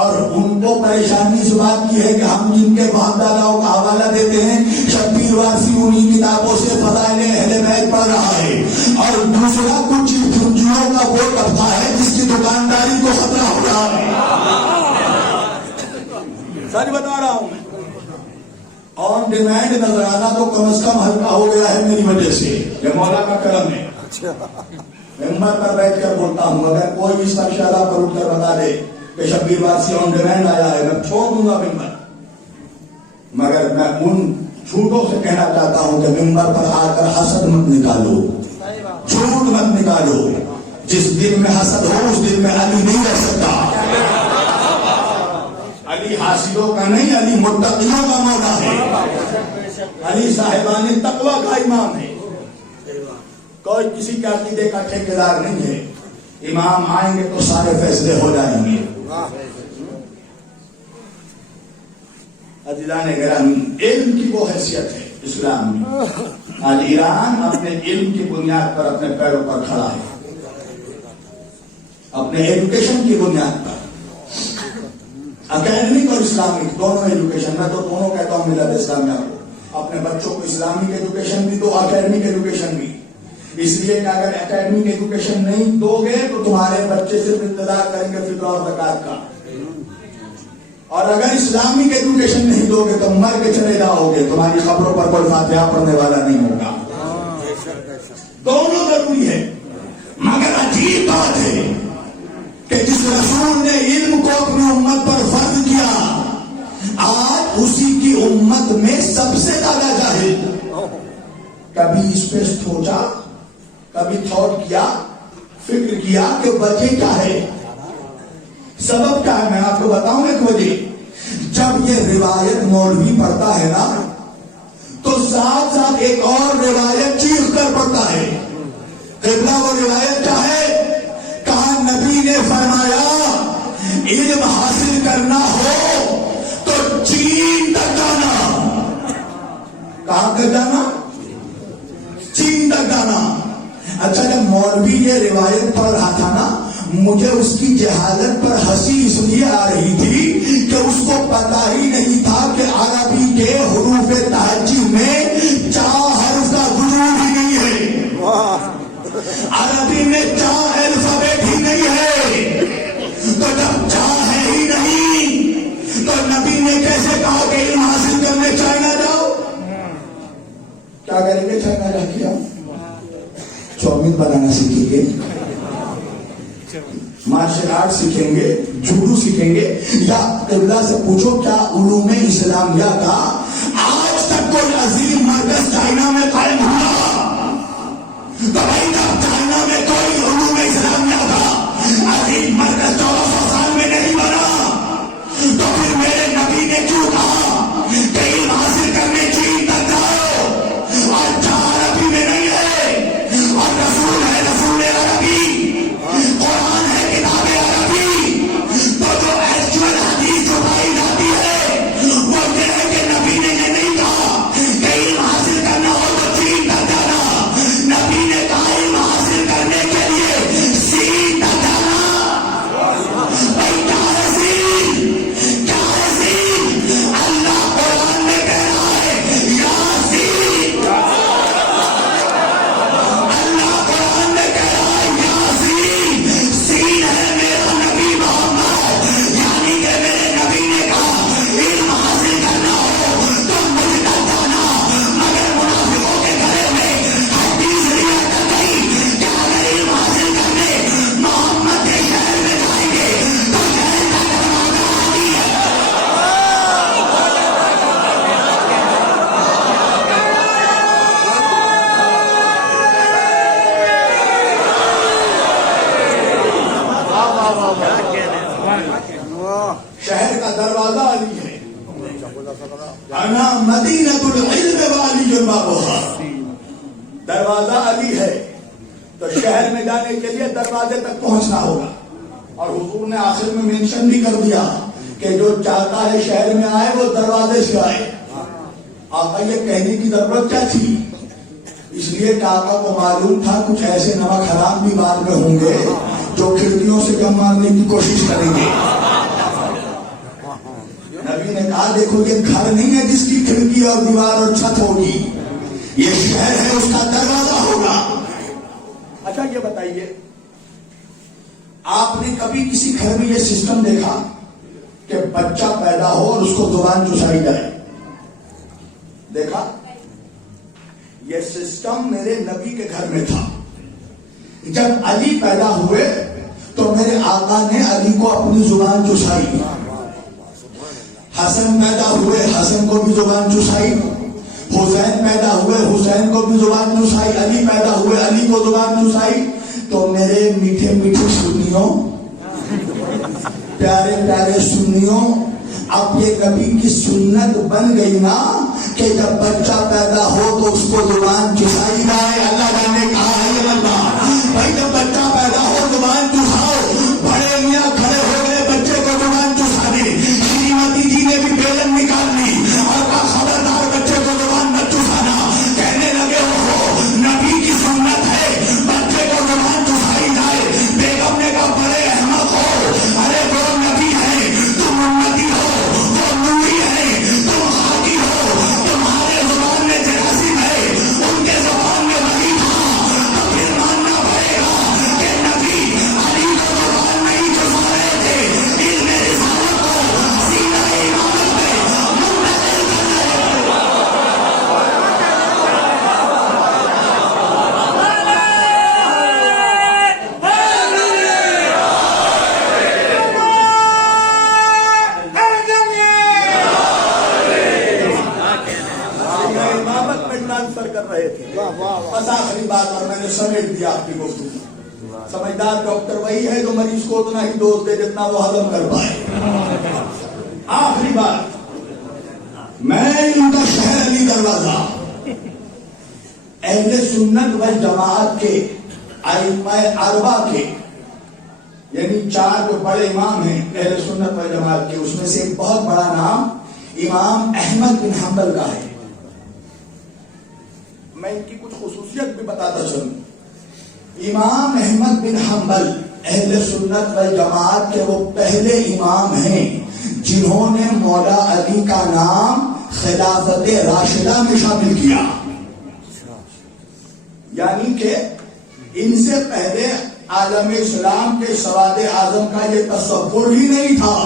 اور ان کو پریشانی اس بات کی ہے کہ ہم جن کے باپ داداؤں کا حوالہ دیتے ہیں شبیر وارسی انہی کتابوں سے فضائل اہل بیت پڑھ رہا ہے، اور دوسرا کچھ پھنجیوں کا وہ طبقہ ہے جس کی دکانداری کو خطرہ ہو رہا ہے. سچ بتا رہا ہوں میں. آن ڈیمانڈ نظرانہ تو کم از کم ہلکا ہو گیا ہے میری وجہ سے، یہ مولا کا کرم ہے. ممبر پر بیٹھ کر بولتا ہوں، اگر کوئی اس شرح پر اٹھ کر بتا دے کہ شبیر وارسی آن ڈیمانڈ آیا ہے، میں چھوڑ دوں گا ممبر. مگر میں ان جھوٹوں سے کہنا چاہتا ہوں کہ ممبر پر آ کر حسد مت نکالو، جھوٹ مت نکالو. جس دل میں حسد ہو اس دل میں علی نہیں رہ سکتا. علی حاسدوں کا نہیں، علی متقیوں کا مولا ہے. علی صاحبان تقوی کا امام ہے. کوئی کسی کے عقیدے کا ٹھیکیدار نہیں ہے. امام آئیں گے تو سارے فیصلے ہو جائیں گے. عزیزان گرامی، علم کی وہ حیثیت ہے اسلام میں. آج ایران اپنے علم کی بنیاد پر اپنے پیروں پر کھڑا ہے، اپنے ایجوکیشن کی بنیاد پر. اکیڈمک اور اسلامک دونوں ایجوکیشن، میں تو دونوں کہتا ہوں ملت اسلامیہ کو. اپنے بچوں کو اسلامک ایجوکیشن بھی دو، اکیڈمک ایجوکیشن بھی. اس لیے کہ اگر اکیڈمک ایجوکیشن نہیں دو گے تو تمہارے بچے صرف انتظار کریں گے فطرہ اور زکات کا، اور اگر اسلامک ایجوکیشن نہیں دو گے تو مر کے چلے جاؤ گے، تمہاری خبروں پر کوئی فاتحہ پڑھنے والا نہیں ہوگا. دونوں ضروری ہے. مگر عجیب بات ہے کہ جس رسول نے علم کو اپنی امت پر فرض کیا، آج اسی کی امت میں سب سے زیادہ جاہل. کبھی اس پہ سوچا، کبھی تھاٹ کیا، فکر کیا کہ وجہ کیا ہے، سبب کیا ہے؟ میں آپ کو بتاؤں ایک وجہ. جب یہ روایت مولوی پڑھتا ہے نا تو ساتھ ساتھ ایک اور روایت چیخ کر پڑھتا ہے. قبلہ وہ روایت کیا ہے؟ کہا نبی نے فرمایا علم حاصل کرنا ہو تو چین تک جانا. کہاں تک جانا؟ چین تک جانا. اچھا، جب مولوی یہ روایت پڑھ رہا تھا نا، مجھے اس کی جہالت پر ہنسی اس لیے آ رہی تھی کہ اس کو پتا ہی نہیں تھا کہ عربی کے حروف تہجی میں 4 حرف کا ضرور ہی نہیں ہے. عربی میں 4 الفابیٹ ہی نہیں ہے. تو جب 4 ہے ہی نہیں تو نبی نے کیسے کہا کہ علم حاصل کرنے چائنا جاؤ؟ کیا کریں گے چائنا جا کے؟ چاؤمین بنانا سیکھیں گے، مارشل آرٹ سیکھیں گے، جوڈو سیکھیں گے، یا قبلہ سے پوچھو کیا علوم اسلامیہ کا آج تک کوئی عظیم مرکز چائنا میں قائم ہوا؟ تو بھائی جب چائنا میں کوئی علوم اسلامیہ کا عظیم مرکز 1400 سال میں نہیں بنا تو پھر میرے نبی نے کیوں کہا کہ علم حاصل کرنے چین تک جاؤ؟ اور جہاں عربی میں نہیں ہے، اور رسول ہے رسول عربی، قرآن ہے کتاب عربی، تو جو ایکچوئل حدیث جو پائی جاتی ہے وہ یہ ہے کہ نبی نے یہ نہیں کہا کہ علم حاصل کرنا ہو تو چین تک جانا. نبی نے کہا علم حاصل کرنے کے لیے سین تک جانا. بھائی کیا ہے سین؟ کیا ہے سین؟ اللہ قرآن میں کہہ رہا ہے یاسین. اللہ قرآن میں کہہ رہا ہے یاسین. سین ہے میرا نبی محمد. یعنی کہ میرے نبی نے کہا علم حاصل کرنا ہو تو مجھ تک جانا. مگر منافقوں کے گھرے میں حدیث روایت نہیں کہ اگر علم حاصل کرنے محمد کے شہر میں جائیں گے تو شہر کا دروازہ خالی ہے. شہر کا دروازہ علی ہے. انا مدینۃ العلم وعلی بابها. دروازہ علی ہے تو شہر میں جانے کے لیے دروازے تک پہنچنا ہوگا. اور حضور نے آخر میں مینشن بھی کر دیا کہ جو چاہتا ہے شہر میں آئے وہ دروازے سے آئے. آقا یہ کہنے کی ضرورت کیا تھی؟ اس لیے کہ آقا کو معلوم تھا کچھ ایسے نمک حرام بھی بعد میں ہوں گے جو کھڑکیوں سے کم مارنے کی کوشش کریں گے. کہا دیکھو یہ گھر نہیں ہے جس کی کھڑکی اور دیوار اور چھت ہوگی، یہ شہر ہے، اس کا دروازہ ہوگا۔ اچھا یہ بتائیے، آپ نے کبھی کسی گھر میں یہ سسٹم دیکھا کہ بچہ پیدا ہو اور اس کو زبان چسائی جائے؟ دیکھا؟ یہ سسٹم میرے نبی کے گھر میں تھا۔ جب علی پیدا ہوئے تو میرے آقا نے علی کو اپنی زبان چسائی، حسن پیدا ہوئے حسن کو بھی زبان چسائی، حسین پیدا ہوئے حسین کو بھی زبان چسائی، علی پیدا ہوئے علی کو زبان چسائی۔ تو میرے میٹھے میٹھے سنیوں، پیارے پیارے سنیوں، اب یہ نبی کی سنت بن گئی نا کہ جب بچہ پیدا ہو تو اس کو زبان چسائی جائے۔ اللہ نے کہا ہے یہ بندہ بھائی جب بچہ پیدا ہو زبان چساؤ۔ بڑے میاں کھڑے ہو گئے بچے کو زبان چسانے، شریمتی جی نے بھی بیلن نکال لی اور کہا خبردار بچے کو زبان مت چسانا۔ کہنے لگے ہو نبی کی سنت ہے بچے کو زبان چسائی جائے۔ بیگم نے کہا بڑے احمق ہو، ارے وہ نبی ہے تم امتی ہو، وہ نوری ہے تم خاکی ہو، تمہارے زبان میں جراثیم ہے ان کے زبان میں وہی تھا۔ تو پھر ماننا پڑے گا کہ نبی علی کو زبان نہیں چسا رہے تھے، علم رسالت کو سینہ امامت میں منتقل کر رہے تھے۔ امامت میں ٹرانسفر کر رہے تھے۔ بس آخری بات اور میں نے سمیٹ دیا آپ کی گفتگو۔ سمجھدار ڈاکٹر وہی ہے جو مریض کو اتنا ہی ڈوز دے جتنا وہ ہضم کر پائے۔ آخری بات، میں ان کا شہر علی دروازہ اہل سنت و جماعت کے ائمہ اربع کے، یعنی چار جو بڑے امام ہیں اہل سنت و جماعت کے، اس میں سے ایک بہت بڑا نام امام احمد بن حنبل کا ہے۔ میں ان کی کچھ خصوصیت بھی بتاتا چلوں۔ امام احمد بن حنبل اہل سنت و جماعت کے وہ پہلے امام ہیں جنہوں نے مولا علی کا نام خلافت راشدہ میں شامل کیا، یعنی کہ ان سے پہلے عالم اسلام کے سواد اعظم کا یہ تصور ہی نہیں تھا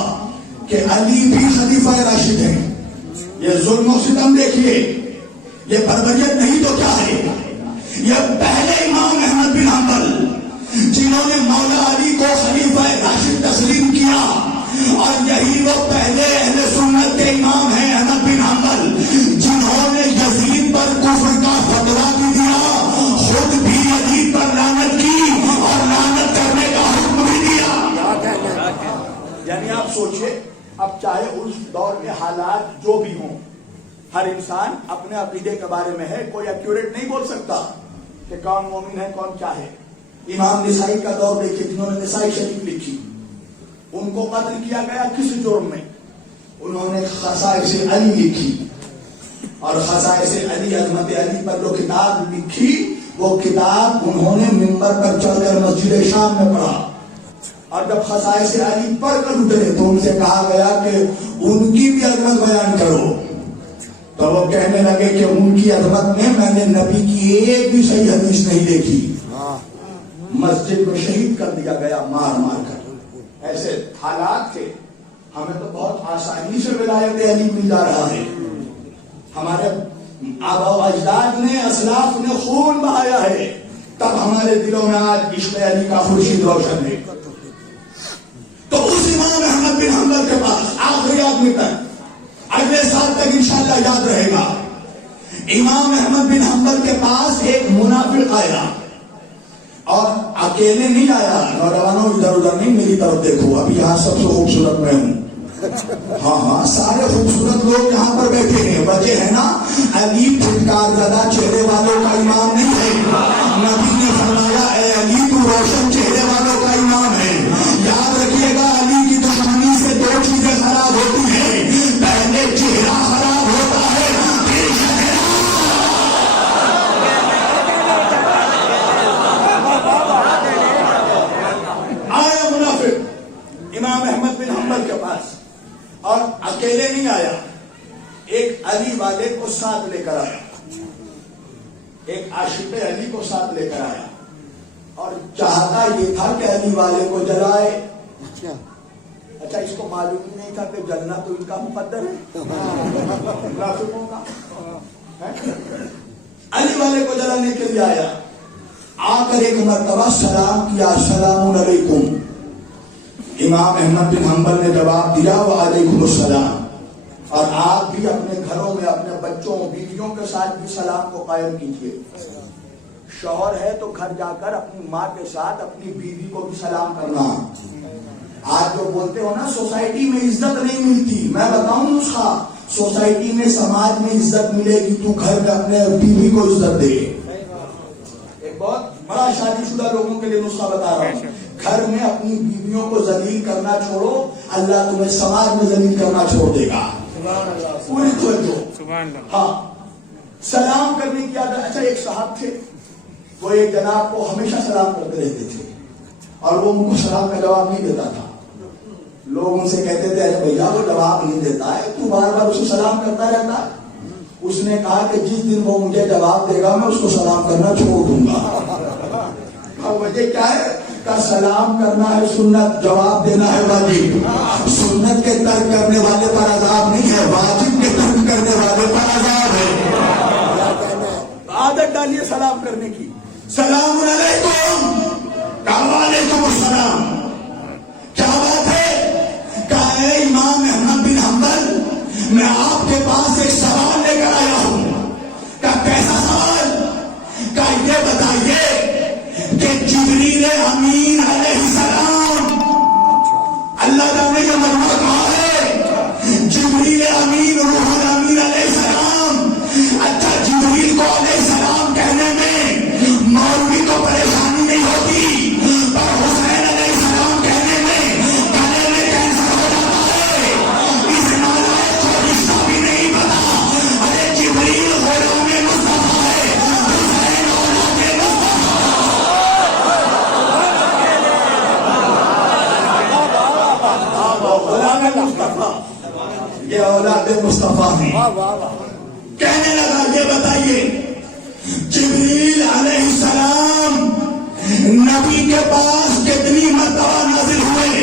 کہ علی بھی خلیفہ راشد ہیں۔ یہ ظلم و ستم دیکھیے، یہ بربریت نہیں تو کیا ہے؟ یہ پہلے امام احمد بن حنبل جنہوں نے مولا علی کو خلیفہ راشد تسلیم کیا، اور یہی وہ پہلے اہل سنت کے امام ہیں احمد بن حنبل جنہوں نے یزید پر کفر کا فتویٰ بھی دیا، خود بھی یزید پر لعنت کی اور لعنت کرنے کا حکم بھی دیا۔ یعنی آپ سوچئے، اب چاہے اس دور میں حالات جو بھی ہوں، ہر انسان اپنے عقیدے کے بارے میں ہے، کوئی ایکوریٹ نہیں بول سکتا کہ کون مومن ہے کون کیا ہے۔ امام نسائی کا دور دیکھیے، جنہوں نے نسائی شریف لکھی، ان کو قتل کیا گیا کس جرم میں؟ انہوں نے خصائص علی لکھی، اور خصائص علی، عظمت علی پر جو کتاب لکھی وہ کتاب انہوں نے منبر پر چڑھ کر مسجد شام میں پڑھا، اور جب خصائص علی پڑھ کر اترے تو ان سے کہا گیا کہ ان کی بھی عظمت بیان کرو، تو وہ کہنے لگے کہ ان کی عظمت میں نے نبی کی ایک بھی صحیح حدیث نہیں دیکھی۔ مسجد میں شہید کر دیا گیا مار مار کر۔ ایسے حالات تھے، ہمیں تو بہت آسانی سے ولایت علی مل جا رہا ہے۔ ہمارے آبا و اجداد نے، اسلاف نے خون بہایا ہے، تب ہمارے دلوں میں آج عشق علی کا خورشید روشن ہے۔ تو اس امام احمد بن حنبل کے پاس آخری آدمی تک، اگلے سال تک انشاءاللہ یاد رہے گا، امام احمد بن حنبل کے پاس ایک منافق آیا، اور اکیلے نہیں آیا۔ نوجوانوں ادھر ادھر نہیں، میری طرف دیکھو، ابھی یہاں سب سے خوبصورت میں ہوں۔ ہاں سارے خوبصورت لوگ یہاں پر بیٹھے ہیں، وجہ ہے نا علی پھٹکار زدہ چہرے والوں کا امام نہیں ہے۔ نبی نے فرمایا اے علی تو روشن چہرے والوں کا امام ہے۔ یاد رکھیے گا، علی کی دشمنی سے دو چیزیں خراب ہوتی ہیں، پہلے چہرہ خراب ہوتا ہے، پھر آیا منافق امام احمد بن حنبل کے پاس، اور اکیلے نہیں آیا، ایک عاشق علی کو ساتھ لے کر آیا اور چاہتا یہ تھا کہ علی والے کو جلائے. اچھا اس کو معلوم ہی نہیں تھا کہ جلنا تو ان کا مقدر ہے منافقوں کا. علی والے کو جلانے کے لیے آیا. آ کر ایک مرتبہ سلام کیا, السلام علیکم. امام احمد بن حنبل نے جواب دیا وعلیکم السلام. اور آپ بھی اپنے گھروں میں اپنے بچوں بیویوں کے ساتھ بھی سلام کو قائم کیجیے. شوہر ہے تو گھر جا کر اپنی ماں کے ساتھ اپنی بیوی کو بھی سلام کرنا. آج جو بولتے ہو نا سوسائٹی میں عزت نہیں ملتی, میں بتاؤں نسخہ. سوسائٹی میں سماج میں عزت ملے گی تو گھر میں اپنے بیوی کو عزت دے. ایک بہت بڑا شادی شدہ لوگوں کے لیے نسخہ بتا رہا ہوں. گھر میں اپنی بیویوں کو ذلیل کرنا چھوڑو, اللہ تمہیں سماج میں ذلیل کرنا چھوڑ دے گا. پوری توجہ. ہاں سلام کرنے کی عادت. اچھا ایک صاحب تھے, وہ ایک جناب کو ہمیشہ سلام کرتے رہتے تھے اور وہ ان کو سلام کا جواب نہیں دیتا تھا. لوگ ان سے کہتے تھے ارے بھیا وہ جواب نہیں دیتا ہے, تو بار بار اسے سلام کرتا رہتا ہے. اس نے کہا کہ جس دن وہ مجھے جواب دے گا میں اس کو سلام کرنا چھوڑ دوں گا. اور وجہ کیا ہے کا سلام کرنا ہے سنت, جواب دینا ہے واجب. سنت کے ترک کرنے والے پر عذاب نہیں ہے, واجب کے ترک کرنے والے پر عذاب ہے. عادت ڈالیے سلام کرنے کی. سلام علیکم, وعلیکم السلام. کیا بات ہے؟ کہا اے امام احمد بن حنبل, میں آپ کے پاس ایک سوال لے کر آیا ہوں. کہا کیسا سوال؟ کہا یہ بتائیے کہ جبریل امین علیہ السلام, اللہ تعالیٰ نے یہ مجموعہ کہا ہے جبریل امین روح الامین علیہ السلام. اچھا جبریل کو علیہ السلام کہنے میں مولوی کو پریشانی نہیں ہوتی, پر حسین علیہ السلام کہنے میں گلے میں کینسر ہو جاتا ہے. اس نالائق کو رشتہ بھی نہیں پتا. ارے جبریل غلام مصطفیٰ ہے, حسین اولاد مصطفیٰ, یہ اولاد مصطفیٰ ہیں. کہنے لگا یہ بتائیے جبریل علیہ السلام نبی کے پاس کتنی مرتبہ نازل ہوئے,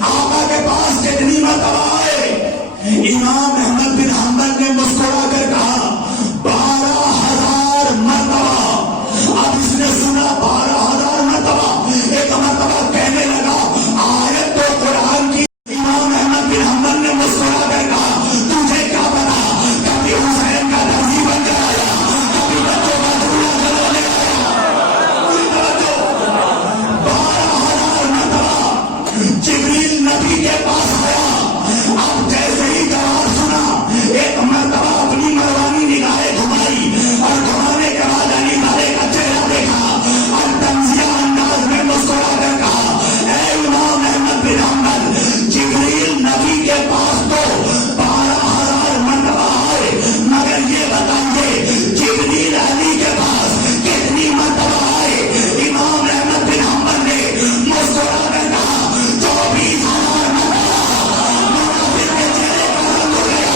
آقا کے پاس کتنی مرتبہ آئے؟ امام احمد بن حنبل نے مسکرا کر کہا 12,000 مرتبہ. اب اس نے سنا 12,000 مرتبہ, ایک مرتبہ کہنے لگا آیت تو قرآن کی. امام احمد بن حنبل نے مسکرا کر کہا تجھے کیا پتا, کبھی حسین کا درزی بن کر آیا, کبھی بچوں کا جھولا جلانے آیا. پوری توجہ. 12,000 مرتبہ جبریل نبی کے پاس آیا. اب جیسے ہی جواب سنا, ایک مرتبہ اپنی مروانی نگاہیں گھمائی اور گھمانے کے بعد علی والے کا چہرہ دیکھا اور تنزیہ انداز میں مسکرا کر کہا اے امام احمد بن حنبل, جبریل نبی کے پاس تو 12,000 مرتبہ آئے, مگر یہ بتائیے جبریل علی کے پاس کتنی مرتبہ آئے؟ امام احمد بن حنبل نے مسکرا کر کہا 24,000 مرتبہ. منافق کے چہرے کا رنگ ہو گیا.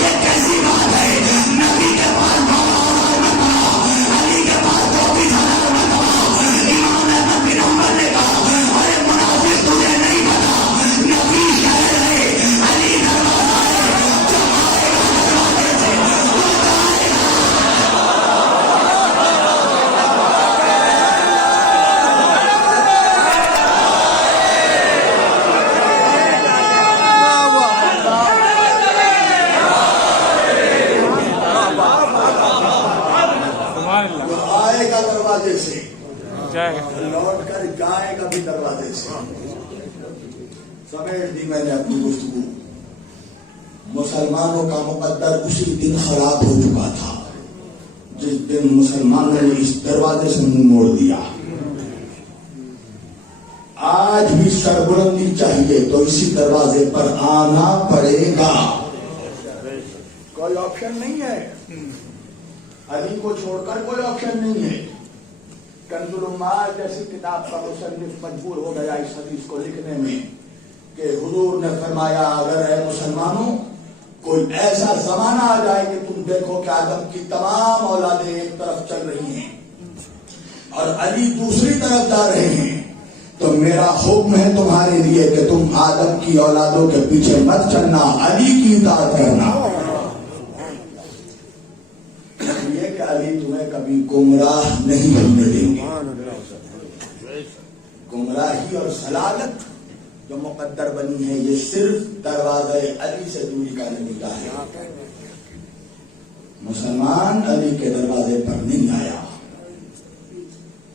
یہ کیسی بات ہے؟ نبی کے پاس 12,000 مرتبہ, علی کے پاس 24,000 مرتبہ. امام احمد بن حنبل نے کہا ارے منافق تجھے نہیں پتا, نبی شہر ہے, علی دروازہ ہے, جب آئے گا دروازے سے وہ جائے گا. وہ آئے گا دروازے سے, لوٹ کر جائے گا بھی دروازے سے. سمیٹ دی میں نے اپنی گفتگو. مسلمانوں کا مقدر اسی دن خراب ہو چکا تھا جس دن مسلمانوں نے اس دروازے سے منہ موڑ دیا. آج بھی سربلندی چاہیے تو اسی دروازے پر آنا پڑے گا, کوئی آپشن نہیں ہے. علی کو چھوڑ کر کوئی آپشن نہیں ہے. کنز العمال جیسی کتاب کا مصنف مجبور ہو گیا اس حدیث کو لکھنے میں کہ حضور نے فرمایا اگر اے مسلمانوں کوئی ایسا زمانہ آ جائے کہ تم دیکھو کہ آدم کی تمام اولادیں ایک طرف چل رہی ہیں اور علی دوسری طرف جا رہے ہیں، تو میرا حکم ہے تمہارے لیے کہ تم آدم کی اولادوں کے پیچھے مت چلنا، علی کی اطاعت کرنا۔ یہ کہ علی تمہیں کبھی گمراہ نہیں ہونے دیں گے۔ گمراہی اور ضلالت جو مقدر بنی ہے یہ صرف دروازہ علی سے دوری کا نتیجہ ہے۔ مسلمان علی کے دروازے پر نہیں آیا،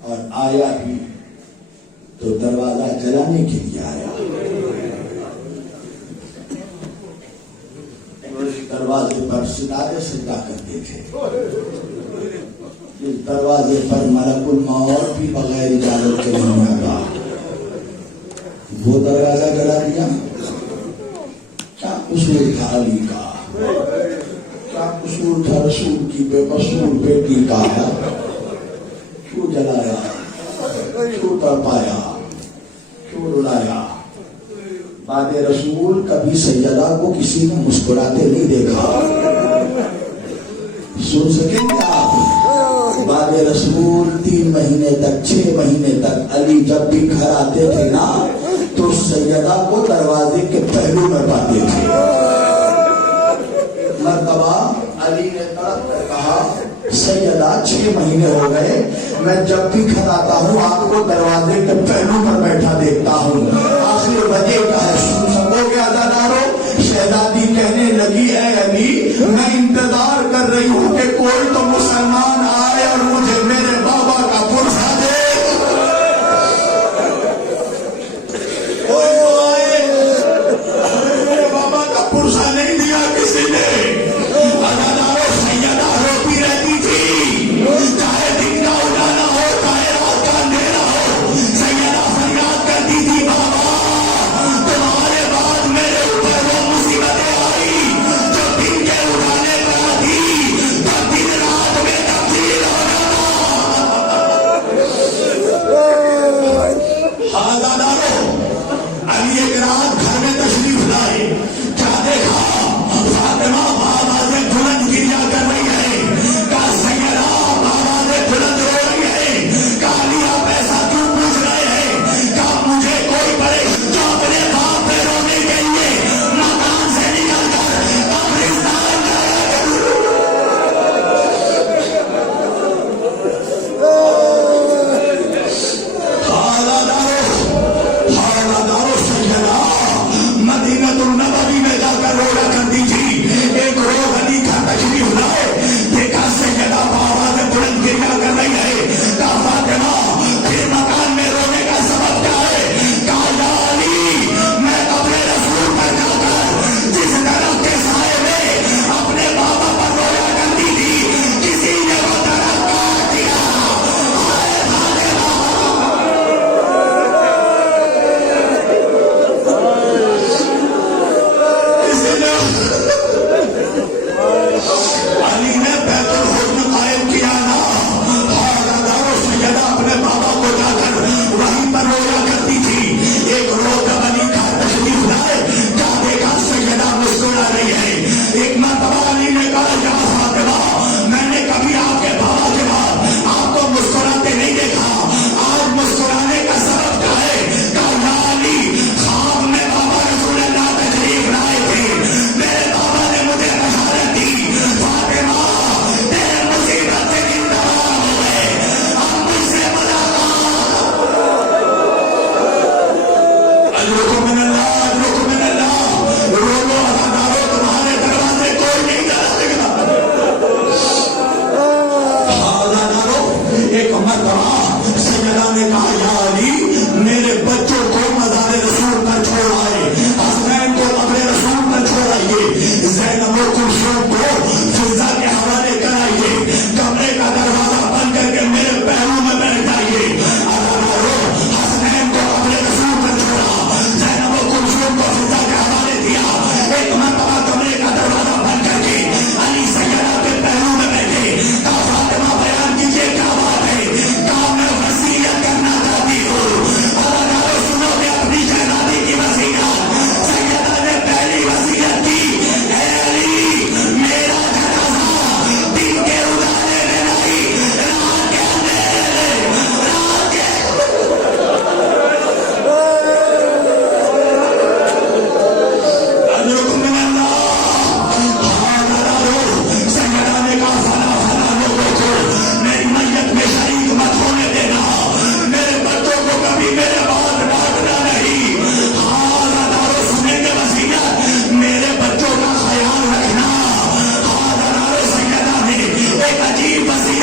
اور آیا بھی تو دروازہ جلانے کے لیے آیا۔ اس دروازے پر ستارے سجدہ کرتے تھے، اس دروازے پر ملک الموت بھی بغیر اجازت کے نہیں آتا، وہ دروازہ جلا دیا۔ کیا قصور تھا علی کا، کیا قصور تھا رسول کی بے قصور بیٹی کا، کیوں جلایا، کیوں تڑپایا، کیوں رلایا؟ بعد رسول کبھی سیدہ کو کسی نے مسکراتے نہیں دیکھا، سن سکیں گے آپ؟ بعد رسول 3 مہینے تک 6 مہینے تک علی جب بھی گھر آتے تھے نا تو سیدہ کو دروازے کے پہلو میں پاتے تھے۔ مرتبہ علی نے تڑپ کر کہا سیدہ 6 مہینے ہو گئے، میں جب بھی گھر آتا ہوں آپ کو دروازے کے پہلو پر بیٹھا دیکھتا ہوں، آخر وجہ کیا ہے؟ سن سکو گے عزادارو؟ شہزادی کہنے لگی اے علی میں انتظار کر رہی ہوں کہ کوئی تو مسلمان آئے اور مجھے میرے بابا کا پرسہ دے، کوئی تو آئے۔ میرے بابا کا پرسہ نہیں دیا کسی نے۔ عزادارو سیدہ روتی رہتی تھی، چاہے دن کا اجالا ہو چاہے رات کا اندھیرا ہو، سیدہ فریاد کرتی تھی بابا تمہارے بعد میرے اوپر وہ مصیبتیں آئی جو دن کے اجالے پر آتی، جب دن رات میں تبدیل کی بسی